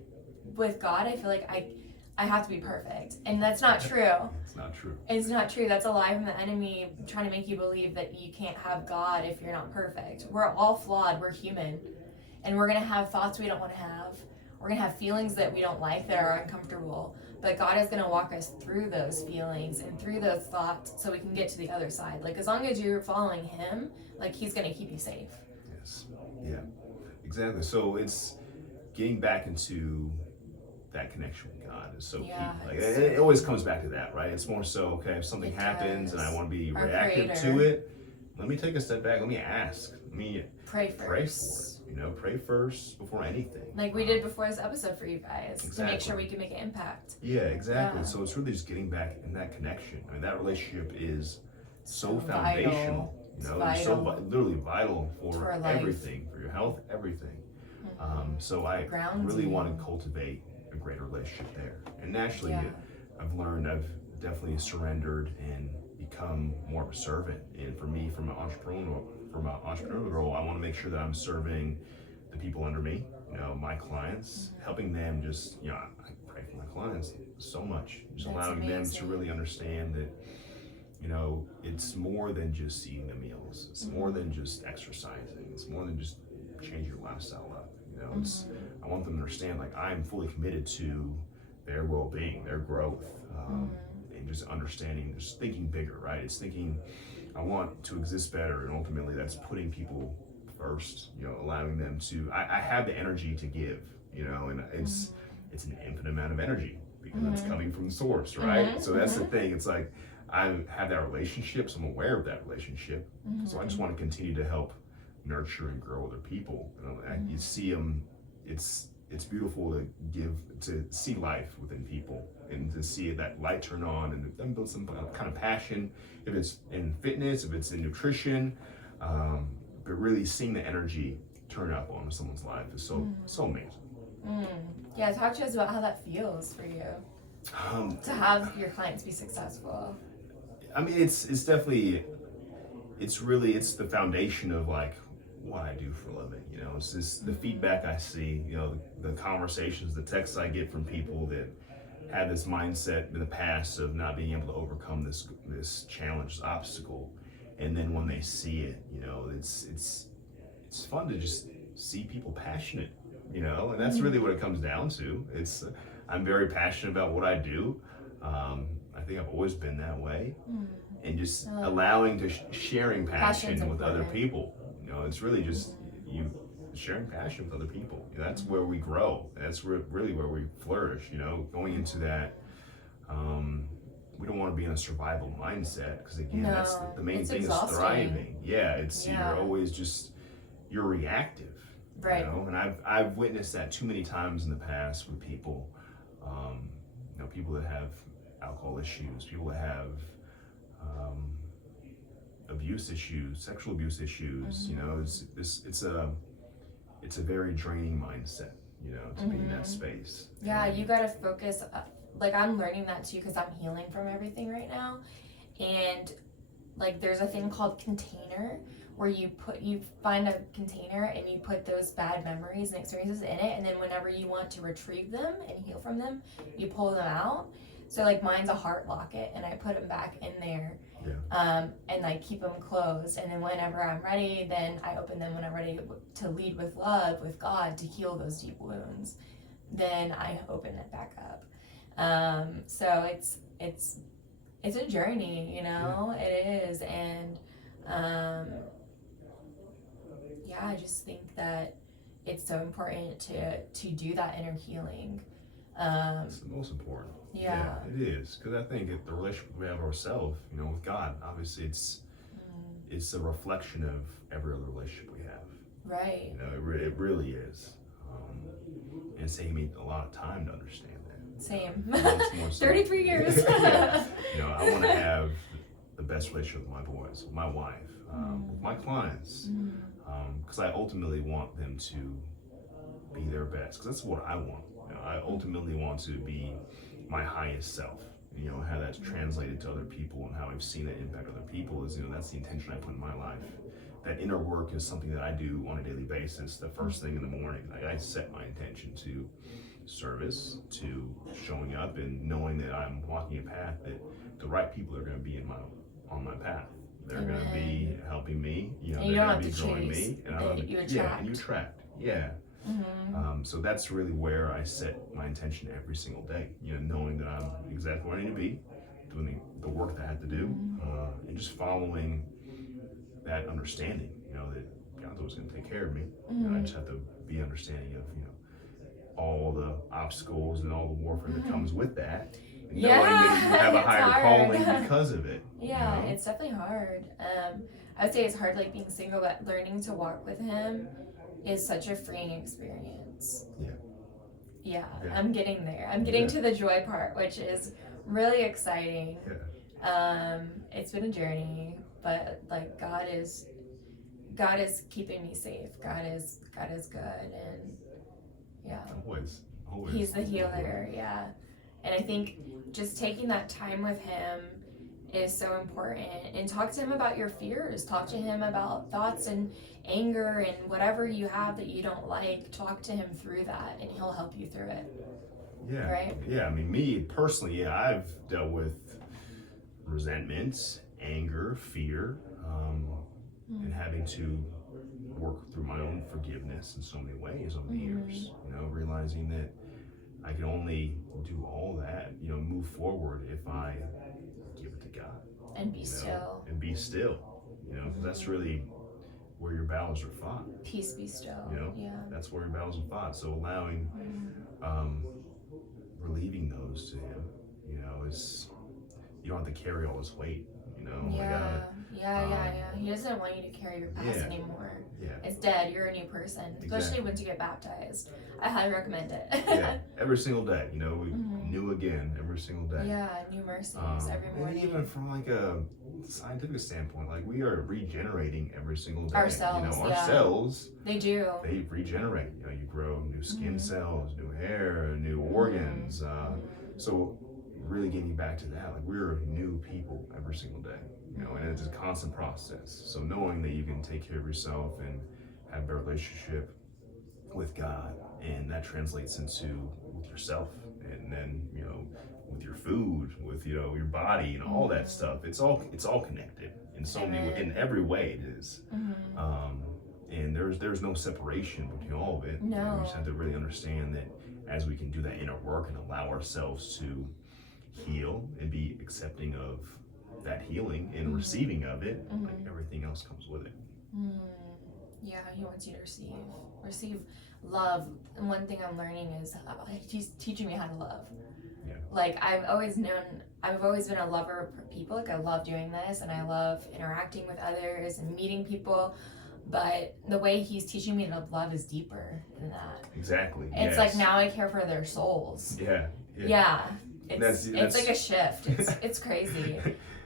with God, I feel like I have to be perfect, and that's not true. It's not true. It's not true. That's a lie from the enemy, trying to make you believe that you can't have God if you're not perfect. We're all flawed. We're human, and we're gonna have thoughts we don't want to have. We're gonna have feelings that we don't like, that are uncomfortable. But God is going to walk us through those feelings and through those thoughts so we can get to the other side. Like, as long as you're following Him, like, He's going to keep you safe. Yes. Yeah. Exactly. So it's getting back into that connection with God is so key. Like, it always comes back to that, right? It's more so, okay, if something happens and I want to be reactive to it, let me take a step back. Let me ask. Let me pray first. Pray for it. Pray first before anything. Like we did before this episode for you guys, to make sure we can make an impact. Yeah, exactly. So it's really just getting back in that connection. I mean, that relationship is so foundational. Literally vital for everything, for your health, everything. So I really want to cultivate a great relationship there. And naturally, I've learned, I've definitely surrendered and become more of a servant. And for me, from an entrepreneurial role, I want to make sure that I'm serving the people under me, my clients, helping them just, I pray for my clients so much, just allowing them to really understand that, it's more than just eating the meals. It's more than just exercising. It's more than just change your lifestyle up. You know, it's I want them to understand like I'm fully committed to their well-being, their growth, and just understanding, just thinking bigger, right? It's thinking I want to exist better, and ultimately that's putting people first. You know, allowing them to. I have the energy to give. You know, and it's an infinite amount of energy because it's coming from the source, right? So that's the thing. It's like I have that relationship, so I'm aware of that relationship. So I just want to continue to help nurture and grow other people. You see them. It's beautiful to see life within people and to see that light turn on and then build some kind of passion. If it's in fitness, if it's in nutrition, but really seeing the energy turn up on someone's life is so amazing. Yeah, talk to us about how that feels for you to have your clients be successful. I mean, it's definitely, it's the foundation of like what I do for a living. You know, it's just the feedback I see, you know, the conversations, the texts I get from people that had this mindset in the past of not being able to overcome this challenge, this obstacle, and then when they see it, you know, it's fun to just see people passionate. You know, and that's really what it comes down to. I'm very passionate about what I do. I think I've always been that way, and just allowing to sharing passion with other people. You know, it's really just you sharing passion with other people. You know, that's where we grow. That's really where we flourish. You know, going into that, we don't want to be in a survival mindset because again, that's the main thing is thriving. Yeah, you're always you're reactive. Right. You know? And I've witnessed that too many times in the past with people, you know, people that have alcohol issues, people that have abuse issues, sexual abuse issues. You know, it's a very draining mindset. You know, to be in that space. Yeah, you gotta focus. Like I'm learning that too because I'm healing from everything right now, and like there's a thing called container, where you find a container and you put those bad memories and experiences in it, and then whenever you want to retrieve them and heal from them, you pull them out. So like mine's a heart locket, and I put them back in there, and like keep them closed. And then whenever I'm ready, then I open them when I'm ready to lead with love, with God, to heal those deep wounds. Then I open it back up. So it's a journey, you know. It is, and I just think that it's so important to do that inner healing. It's the most important. Yeah, it is, because I think the relationship we have ourselves, you know, with God, obviously it's a reflection of every other relationship we have. Right. You know, it really is, and it's taken me a lot of time to understand that. Same. You know, it's more so, 33 years. Yeah. You know, I want to have the best relationship with my boys, with my wife, with my clients, because I ultimately want them to be their best, because that's what I want. You know, I ultimately want to be my highest self. You know, how that's translated to other people and how I've seen it impact other people is, you know, that's the intention I put in my life. That inner work is something that I do on a daily basis. The first thing in the morning, I set my intention to service, to showing up, and knowing that I'm walking a path that the right people are going to be on my path. They're going to be helping me. You know, and you they're don't going have to to be growing chase. me. And you attract. Yeah, and you attract. Yeah. So that's really where I set my intention every single day. You know, knowing that I'm exactly where I need to be, doing the work that I have to do, and just following that understanding. You know that God's always going to take care of me. And I just have to be understanding of, you know, all the obstacles and all the warfare that comes with that. And knowing that you have a higher calling because of it. Yeah, you know? it's definitely hard. I would say it's hard, like being single, but learning to walk with Him is such a freeing experience. Yeah, I'm getting there. I'm getting to the joy part, which is really exciting. It's been a journey, but like God is keeping me safe. God is good, and Always. He's the healer. Yeah, and I think just taking that time with Him is so important. And talk to Him about your fears. Talk to Him about thoughts and anger and whatever you have that you don't like. Talk to Him through that, and He'll help you through it. Yeah. Right? Yeah, I mean, me personally, I've dealt with resentment, anger, fear, and having to work through my own forgiveness in so many ways over the years. You know, realizing that I can only do all that, you know, move forward if I give it to God. And be you know, still. And be still. You know, 'cause that's really where your battles are fought. Peace, be still. You know, yeah. That's where your battles are fought. So allowing, relieving those to Him, you know, is you don't have to carry all this weight. You know, Yeah. He doesn't want you to carry your past anymore. Yeah. It's dead. You're a new person. Especially Exactly. once you get baptized. I highly recommend it. Yeah, every single day. You know, we new again every single day. Yeah, new mercies every morning. And even from like a scientific standpoint, like we are regenerating every single day. Ourselves, you know, yeah. our cells, They do. they regenerate. You know, you grow new skin cells, new hair, new organs. So really getting back to that, like we're new people every single day. You know, and it's a constant process. So knowing that you can take care of yourself and have a relationship with God, and that translates into with yourself, and then you know with your food, with you know your body and all that stuff. It's all connected in so many in every way. It is. And there's no separation between all of it. No. We just have to really understand that as we can do that inner work and allow ourselves to heal and be accepting of that healing and receiving of it, like everything else comes with it. Yeah, He wants you to receive love. And one thing I'm learning is He's teaching me how to love. Yeah. Like I've always been a lover of people. Like I love doing this and I love interacting with others and meeting people. But the way He's teaching me to love is deeper than that. Exactly. It's like now I care for their souls. Yeah. It's like a shift. It's crazy.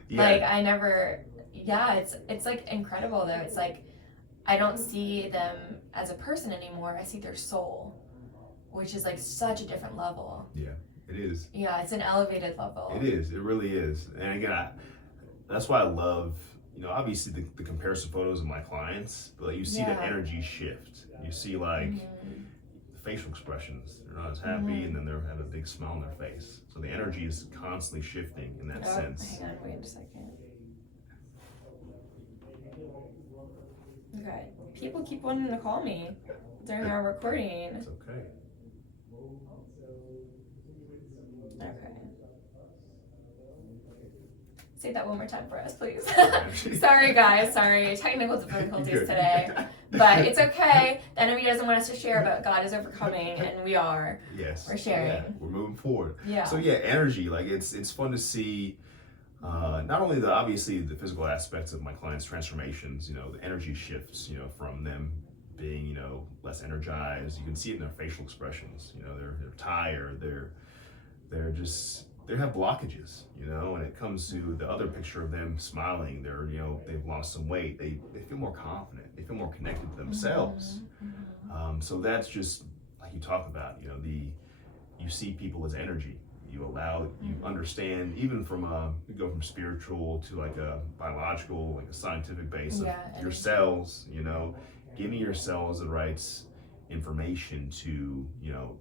Yeah. Like I never, it's like incredible though. It's like I don't see them as a person anymore. I see their soul, which is like such a different level. Yeah, it is. Yeah, it's an elevated level. It is. It really is. And again, that's why I love, you know, obviously the comparison photos of my clients, but you see the energy shift. You see like the facial expressions. They're not as happy, and then they have a big smile on their face. So the energy is constantly shifting in that sense. Hang on, wait a second. Okay, people keep wanting to call me during our recording. It's okay. Okay. Say that one more time for us, please. Sorry, guys. Sorry. Technical difficulties today. But it's okay. The enemy doesn't want us to share, but God is overcoming, and we are. Yes. We're sharing. Yeah, we're moving forward. Yeah. So yeah, energy. Like it's fun to see. Not only obviously the physical aspects of my clients' transformations, you know, the energy shifts, you know, from them being, you know, less energized. You can see it in their facial expressions. You know, they're tired. They have blockages. You know, and it comes to the other picture of them smiling. They've lost some weight. They feel more confident. They feel more connected to themselves. So that's just like you talk about. You know, you see people as energy. You understand, even from you go from spiritual to like a biological, like a scientific base of your cells, you know, giving your cells the right information to, you know,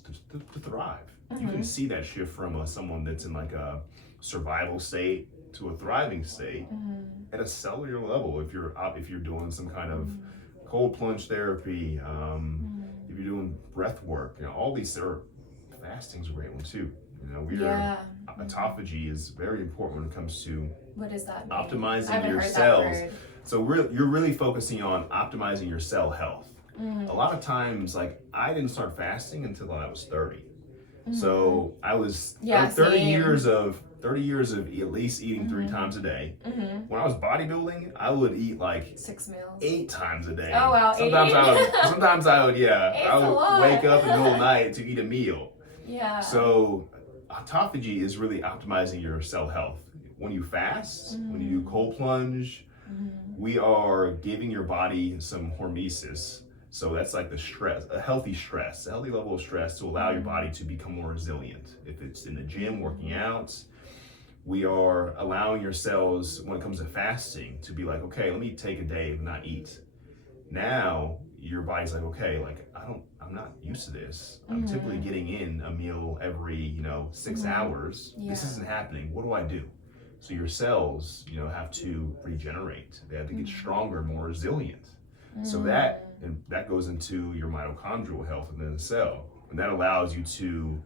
to thrive. You can see that shift from someone that's in like a survival state to a thriving state at a cellular level. If you're doing some kind of cold plunge therapy, if you're doing breath work, you know, all these fasting's a great one too. You know, autophagy is very important when it comes to what does that mean? Optimizing your cells. So you're really focusing on optimizing your cell health. A lot of times, like I didn't start fasting until I was 30. So I was 30 years of at least eating 3 times a day. When I was bodybuilding, I would eat like 6 meals, 8 times a day. Oh wow! Sometimes I would wake up in the middle of the night to eat a meal. Yeah. So autophagy is really optimizing your cell health. When you fast, when you do cold plunge, we are giving your body some hormesis. So that's like a healthy level of stress to allow your body to become more resilient. If it's in the gym, working out, we are allowing your cells, when it comes to fasting, to be like, okay, let me take a day and not eat. Now your body's like, okay, like I'm not used to this. I'm typically getting in a meal every, 6 hours. This isn't happening. What do I do? So your cells, have to regenerate. They have to get stronger, more resilient. So that goes into your mitochondrial health within the cell, and that allows you to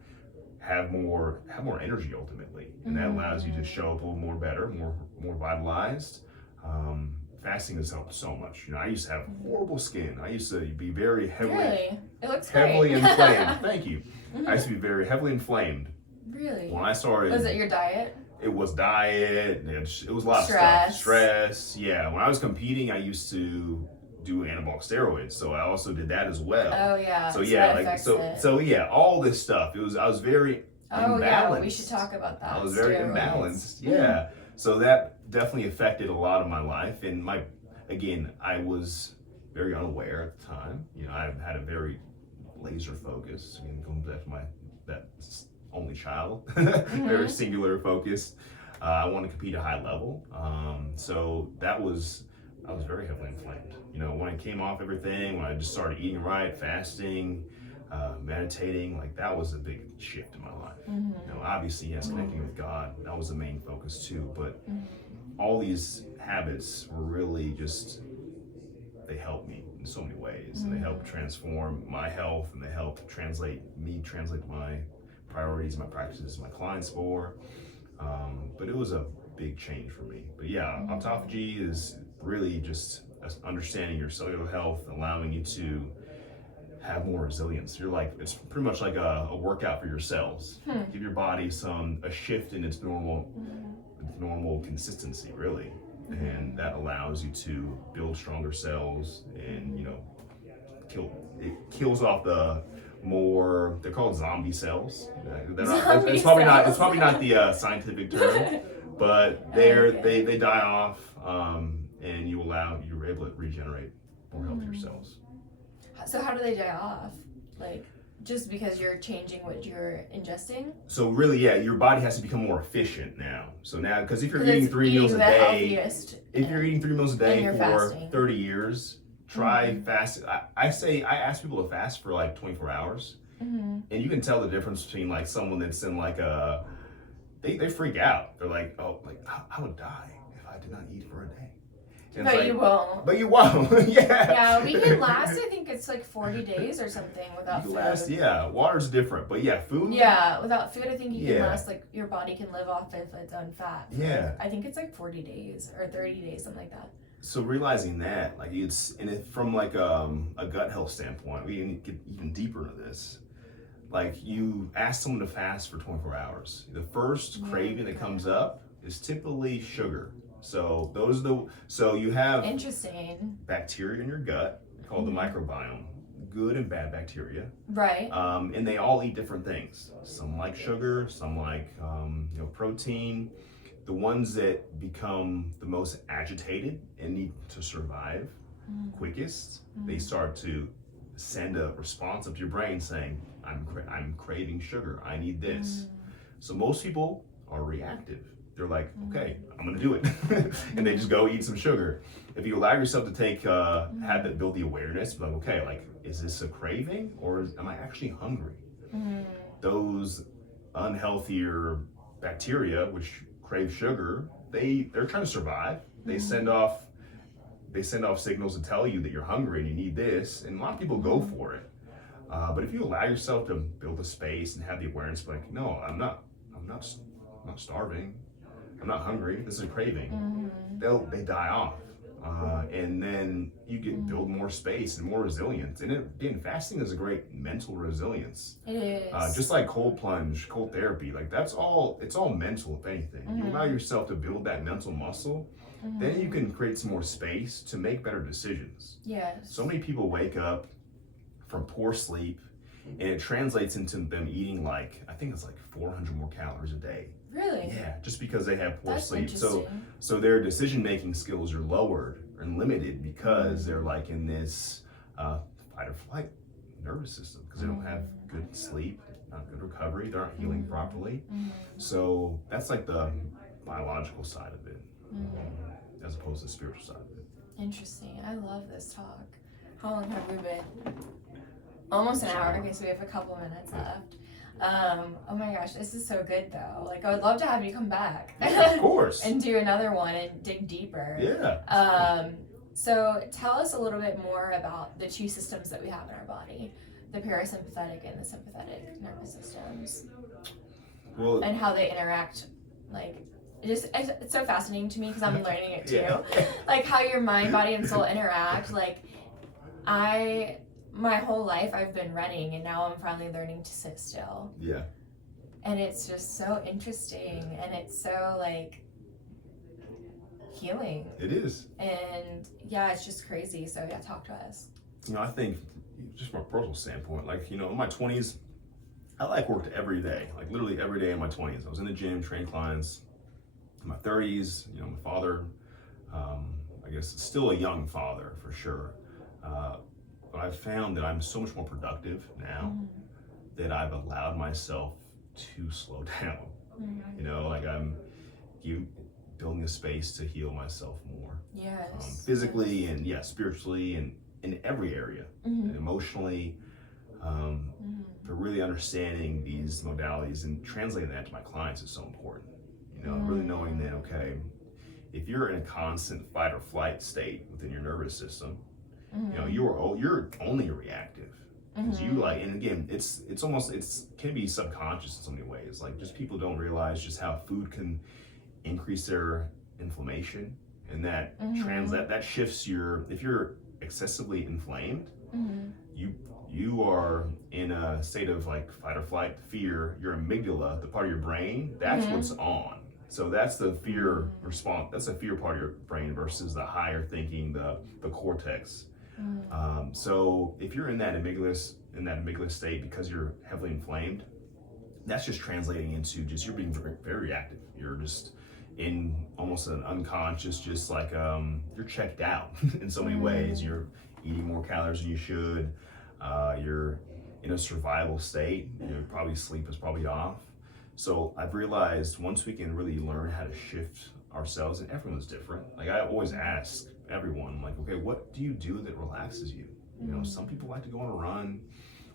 have more energy ultimately, and that allows you to show up a little more better, more vitalized. Fasting has helped so much. You know, I used to have horrible skin. I used to be very heavily Really? It looks heavily great. inflamed. Thank you. I used to be very heavily inflamed. Really? When I started, Was it your diet? it was diet. It was a lot of Stress. stuff. Stress. Yeah. When I was competing, I used to do anabolic steroids, so I also did that as well. Oh yeah. So yeah, that like affects so it. so yeah, all this stuff. I was very Oh imbalanced. yeah, we should talk about that. I was very Steroids. imbalanced. Yeah. So that definitely affected a lot of my life, and I was very unaware at the time. You know, I had a very laser focus. I mean, going back to that only child, very singular focus. I wanted to compete at a high level. So I was very heavily inflamed. You know, when I came off everything, when I just started eating right, fasting, meditating, like that was a big shift in my life. You know, obviously, yes, connecting with God, that was the main focus too. But all these habits were really they helped me in so many ways, and they helped transform my health, and they helped translate my priorities, my practices, my clients for. But it was a big change for me. But yeah, autophagy is really just understanding your cellular health, allowing you to have more resilience. It's pretty much like a workout for your cells. Give your body a shift in its normal consistency, really. And that allows you to build stronger cells, and, you know, it kills off the more, they're called zombie cells. It's probably not the scientific term, but they die off, and you're able to regenerate more healthier cells. So how do they die off? Like, just because you're changing what you're ingesting? So really, yeah, your body has to become more efficient now. So now, because if you're eating 3 meals a day, if you're eating 3 meals a day for fasting. 30 years, try fast. I ask people to fast for like 24 hours, and you can tell the difference between like someone that's in like they freak out. They're like, oh, like I would die if I did not eat for a day. And But you won't. But you won't. Yeah. Yeah, we can last, I think it's like 40 days or something without food. Yeah, water's different, but yeah, food. Yeah, without food, I think you can last, like, your body can live off of its own fat. Yeah. I think it's like 40 days or 30 days, something like that. So realizing that, like, from like a gut health standpoint, we can get even deeper into this. Like, you ask someone to fast for 24 hours. The first craving that comes up is typically sugar. So you have interesting bacteria in your gut called the microbiome, good and bad bacteria. Right. And they all eat different things. Some like sugar, some like protein. The ones that become the most agitated and need to survive quickest, they start to send a response up to your brain saying, I'm craving sugar, I need this. So most people are reactive. They're like, okay, I'm gonna do it. And they just go eat some sugar. If you allow yourself to build the awareness, like, okay, like, is this a craving or am I actually hungry? Those unhealthier bacteria, which crave sugar, they're trying to survive. They send off signals to tell you that you're hungry and you need this, and a lot of people go for it. But if you allow yourself to build a space and have the awareness, like, no, I'm not starving. I'm not hungry. This is a craving. They die off, and then you build more space and more resilience. And again, fasting is a great mental resilience. It is. Just like cold plunge, cold therapy, like it's all mental. If anything, you allow yourself to build that mental muscle, then you can create some more space to make better decisions. Yes. So many people wake up from poor sleep, and it translates into them eating like, I think it's like 400 more calories a day. Really? Yeah, just because they have poor sleep. Interesting. So their decision-making skills are lowered and limited because they're like in this fight or flight nervous system because they don't have good sleep, not good recovery, they aren't healing properly. So that's like the biological side of it, as opposed to the spiritual side of it. Interesting. I love this talk. How long have we been? Almost an hour. Okay, so we have a couple minutes left. Oh my gosh, this is so good though. Like, I would love to have you come back. Yeah, of course. And do another one and dig deeper. Yeah. So tell us a little bit more about the two systems that we have in our body, the parasympathetic and the sympathetic nervous systems, Well, and how they interact. Like, it's so fascinating to me because I'm learning it too. Yeah. Like how your mind, body, and soul interact. Like, my whole life I've been running, and now I'm finally learning to sit still. Yeah. And it's just so interesting, and it's so like healing. It is. And yeah, it's just crazy. So yeah, talk to us. I think just from a personal standpoint, like, in my 20s, I worked every day, like literally every day in my 20s. I was in the gym, training clients. In my 30s, my father, I guess still a young father for sure. But I've found that I'm so much more productive now that I've allowed myself to slow down. I'm building a space to heal myself more. Yes. Physically and spiritually and in every area, and emotionally. But really understanding these modalities and translating that to my clients is so important. Really knowing that, okay, if you're in a constant fight or flight state within your nervous system, you're only reactive. Because and again, it can be subconscious in so many ways. Like, just people don't realize just how food can increase their inflammation, and that that shifts if you're excessively inflamed, you are in a state of like fight or flight, fear. Your amygdala, the part of your brain, that's what's on. So that's the fear response. That's the fear part of your brain versus the higher thinking, the cortex. So if you're in that amygdala state because you're heavily inflamed, that's just translating into just you're being very, very reactive. You're just in almost an unconscious, just like you're checked out in so many ways. You're eating more calories than you should. You're in a survival state. Probably sleep is probably off. So I've realized once we can really learn how to shift ourselves, and everyone's different. Like, I always ask everyone, like, okay, what do you do that relaxes you? Some people like to go on a run.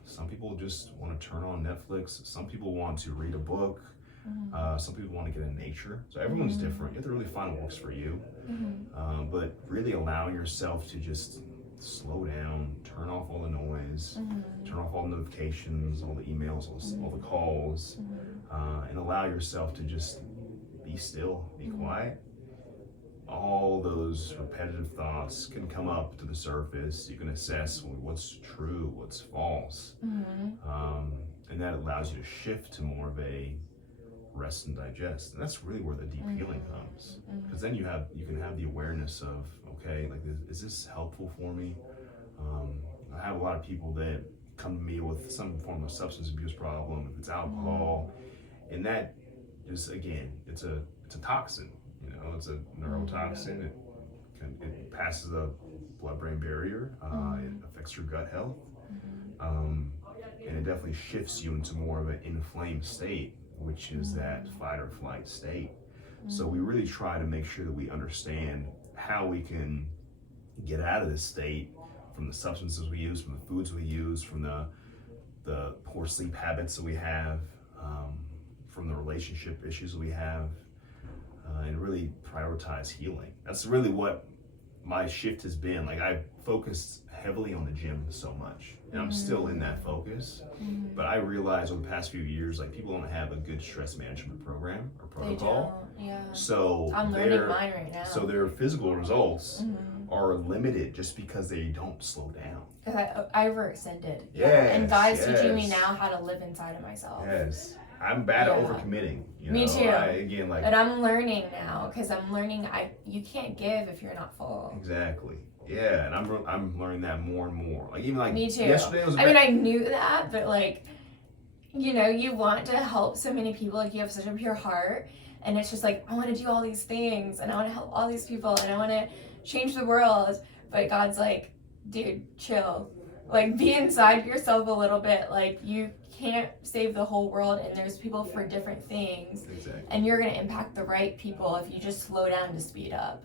Some people just want to turn on Netflix. Some people want to read a book. Some people want to get in nature. So everyone's different. You have to really find what works for you. But really allowing yourself to just slow down, turn off all the noise, turn off all the notifications, all the emails, all the calls, and allow yourself to just be still, be quiet. All those repetitive thoughts can come up to the surface. You can assess what's true, what's false, and that allows you to shift to more of a rest and digest. And that's really where the deep healing comes, because then you can have the awareness of, okay, like, is this helpful for me? I have a lot of people that come to me with some form of substance abuse problem, if it's alcohol, and that is, again, it's a toxin. It's a neurotoxin. It passes the blood-brain barrier. It affects your gut health, and it definitely shifts you into more of an inflamed state, which is that fight or flight state. So we really try to make sure that we understand how we can get out of this state from the substances we use, from the foods we use, from the poor sleep habits that we have, from the relationship issues that we have, and really prioritize healing. That's really what my shift has been. Like, I focused heavily on the gym so much, and I'm still in that focus, but I realized over the past few years, like, people don't have a good stress management program or protocol. They don't, yeah. So I'm learning mine right now. So their physical results are limited just because they don't slow down. Because I overextended. Yes, and God's teaching me now how to live inside of myself. Yes. I'm bad at overcommitting. Me too. But I'm learning now, because I'm learning you can't give if you're not full. Exactly. Yeah, and I'm learning that more and more. Like, even like me too. Yesterday was. I knew that, but like, you want to help so many people. Like, you have such a pure heart, and it's just like, I want to do all these things, and I want to help all these people, and I want to change the world. But God's like, dude, chill. Like, be inside yourself a little bit. Like, you can't save the whole world, and there's people for different things. Exactly. And you're going to impact the right people if you just slow down to speed up.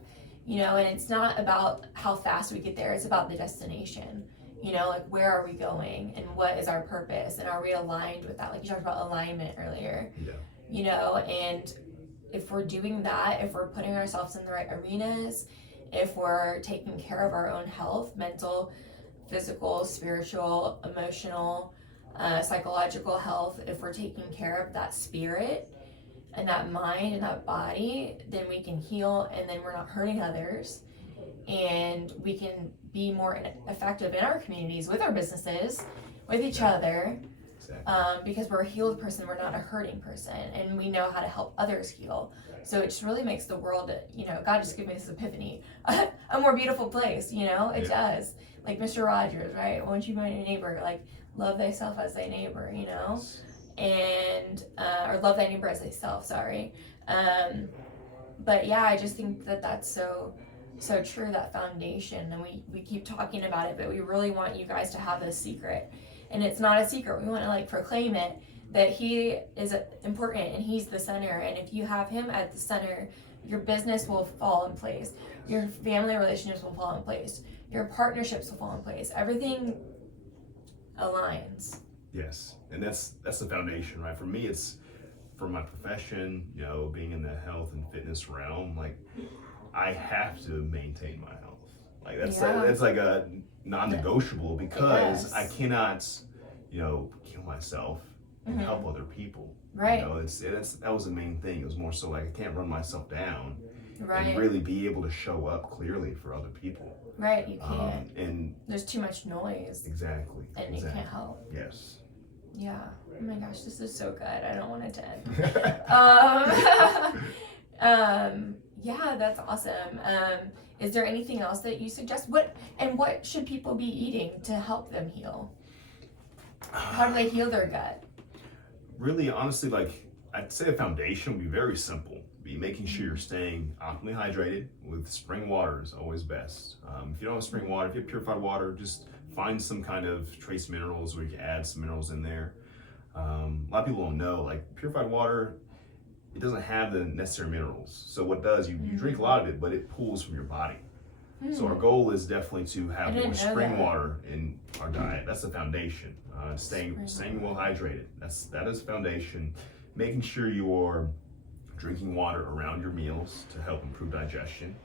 And it's not about how fast we get there, it's about the destination. Like, where are we going, and what is our purpose, and are we aligned with that? Like, you talked about alignment earlier. Yeah. And if we're doing that, if we're putting ourselves in the right arenas, if we're taking care of our own health, mental, physical, spiritual, emotional, psychological health, if we're taking care of that spirit and that mind and that body, then we can heal, and then we're not hurting others, and we can be more effective in our communities, with our businesses, with each other. Exactly. Because we're a healed person, we're not a hurting person, and we know how to help others heal. So it just really makes the world, God just gave me this epiphany, a more beautiful place, it does. Like Mr. Rogers, right? Won't you mind your neighbor? Like, love thyself as thy neighbor, and, or love thy neighbor as thyself, sorry. But yeah, I just think that that's so true, that foundation, and we keep talking about it, but we really want you guys to have this secret. And it's not a secret. We want to proclaim it, that he is important and he's the center. And if you have him at the center, your business will fall in place. Your family relationships will fall in place. Your partnerships will fall in place. Everything aligns. Yes, and that's the foundation, right? For me, it's for my profession, being in the health and fitness realm. Like, I have to maintain my health. Like that's like a non-negotiable, because I cannot, kill myself and help other people. Right. That was the main thing. It was more so like I can't run myself down, right, and really be able to show up clearly for other people. Right, you can't. And there's too much noise. Exactly. And you can't help. Yes. Yeah. Oh my gosh, this is so good. I don't want it to end. Yeah, that's awesome. Is there anything else that you suggest? What should people be eating to help them heal? How do they heal their gut? Really, honestly, I'd say the foundation would be very simple. Be making sure you're staying optimally hydrated with spring water is always best. If you don't have spring water, if you have purified water, just find some kind of trace minerals where you can add some minerals in there. A lot of people don't know, purified water, it doesn't have the necessary minerals. So what it does, you drink a lot of it, but it pulls from your body. So our goal is definitely to have more spring water in our diet. That's the foundation. Staying well hydrated. That is foundation. Making sure you're drinking water around your meals to help improve digestion.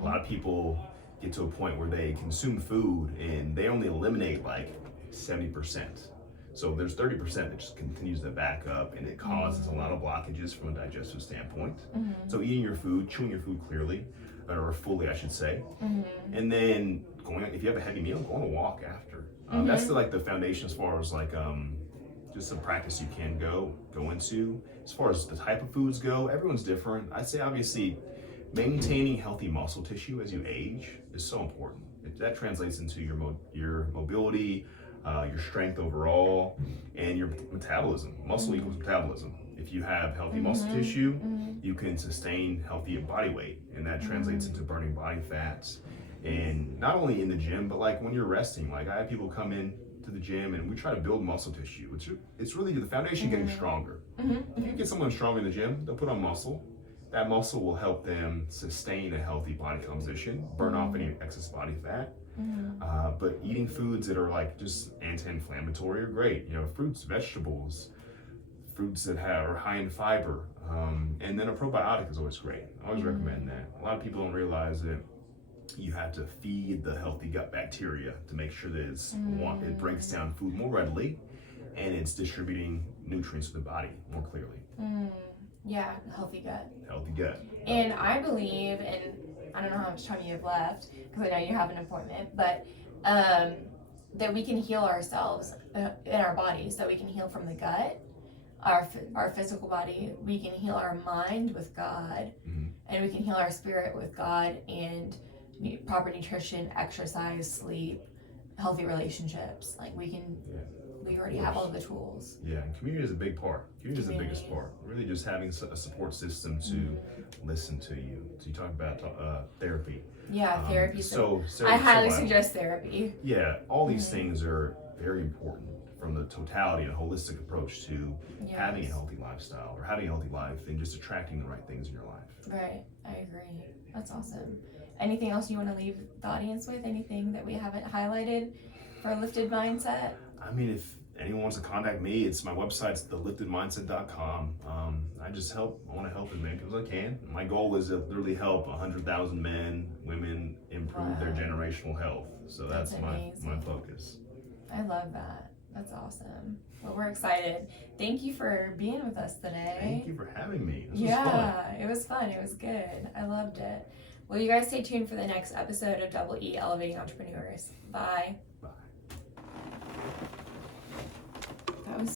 A lot of people get to a point where they consume food and they only eliminate 70%. So there's 30% that just continues to back up, and it causes a lot of blockages from a digestive standpoint. So eating your food, chewing your food clearly, or fully, I should say, and then if you have a heavy meal, go on a walk after. That's the foundation as far as just a practice you can go into. As far as the type of foods go, everyone's different. I'd say obviously maintaining healthy muscle tissue as you age is so important. That translates into your mobility, your strength overall, and your metabolism. Muscle equals metabolism. If you have healthy muscle tissue, you can sustain healthy body weight, and that translates into burning body fats. And not only in the gym, but when you're resting. I have people come in to the gym and we try to build muscle tissue. It's really the foundation getting stronger. If you get someone stronger in the gym, they'll put on muscle. That muscle will help them sustain a healthy body composition, burn off any excess body fat. But eating foods that are just anti-inflammatory are great. Fruits, vegetables, fruits that are high in fiber, and then a probiotic is always great. I always recommend that. A lot of people don't realize that you have to feed the healthy gut bacteria to make sure that it breaks down food more readily, and it's distributing nutrients to the body more clearly. Yeah, healthy gut. Healthy gut. And I believe, and I don't know how much time you have left, because I know you have an appointment, but that we can heal ourselves in our bodies, that we can heal from the gut, our physical body, we can heal our mind with God, and we can heal our spirit with God, and proper nutrition, exercise, sleep, healthy relationships. We already have all the tools. Yeah, and community is a big part. Community is the biggest part. Really just having a support system to listen to you. So you talk about therapy. Yeah, therapy. So I highly suggest therapy. Yeah, all these things are very important from the totality and holistic approach to having a healthy lifestyle or having a healthy life and just attracting the right things in your life. Right, I agree. That's awesome. Anything else you want to leave the audience with? Anything that we haven't highlighted for a lifted mindset? I mean, if anyone wants to contact me, it's my website's theliftedmindset.com. I just help. I want to help as many people as I can. My goal is to literally help 100,000 men, women improve their generational health. So that's my focus. I love that. That's awesome. Well, we're excited. Thank you for being with us today. Thank you for having me. This was fun. It was fun. It was good. I loved it. Well, you guys stay tuned for the next episode of Double E Elevating Entrepreneurs. Bye.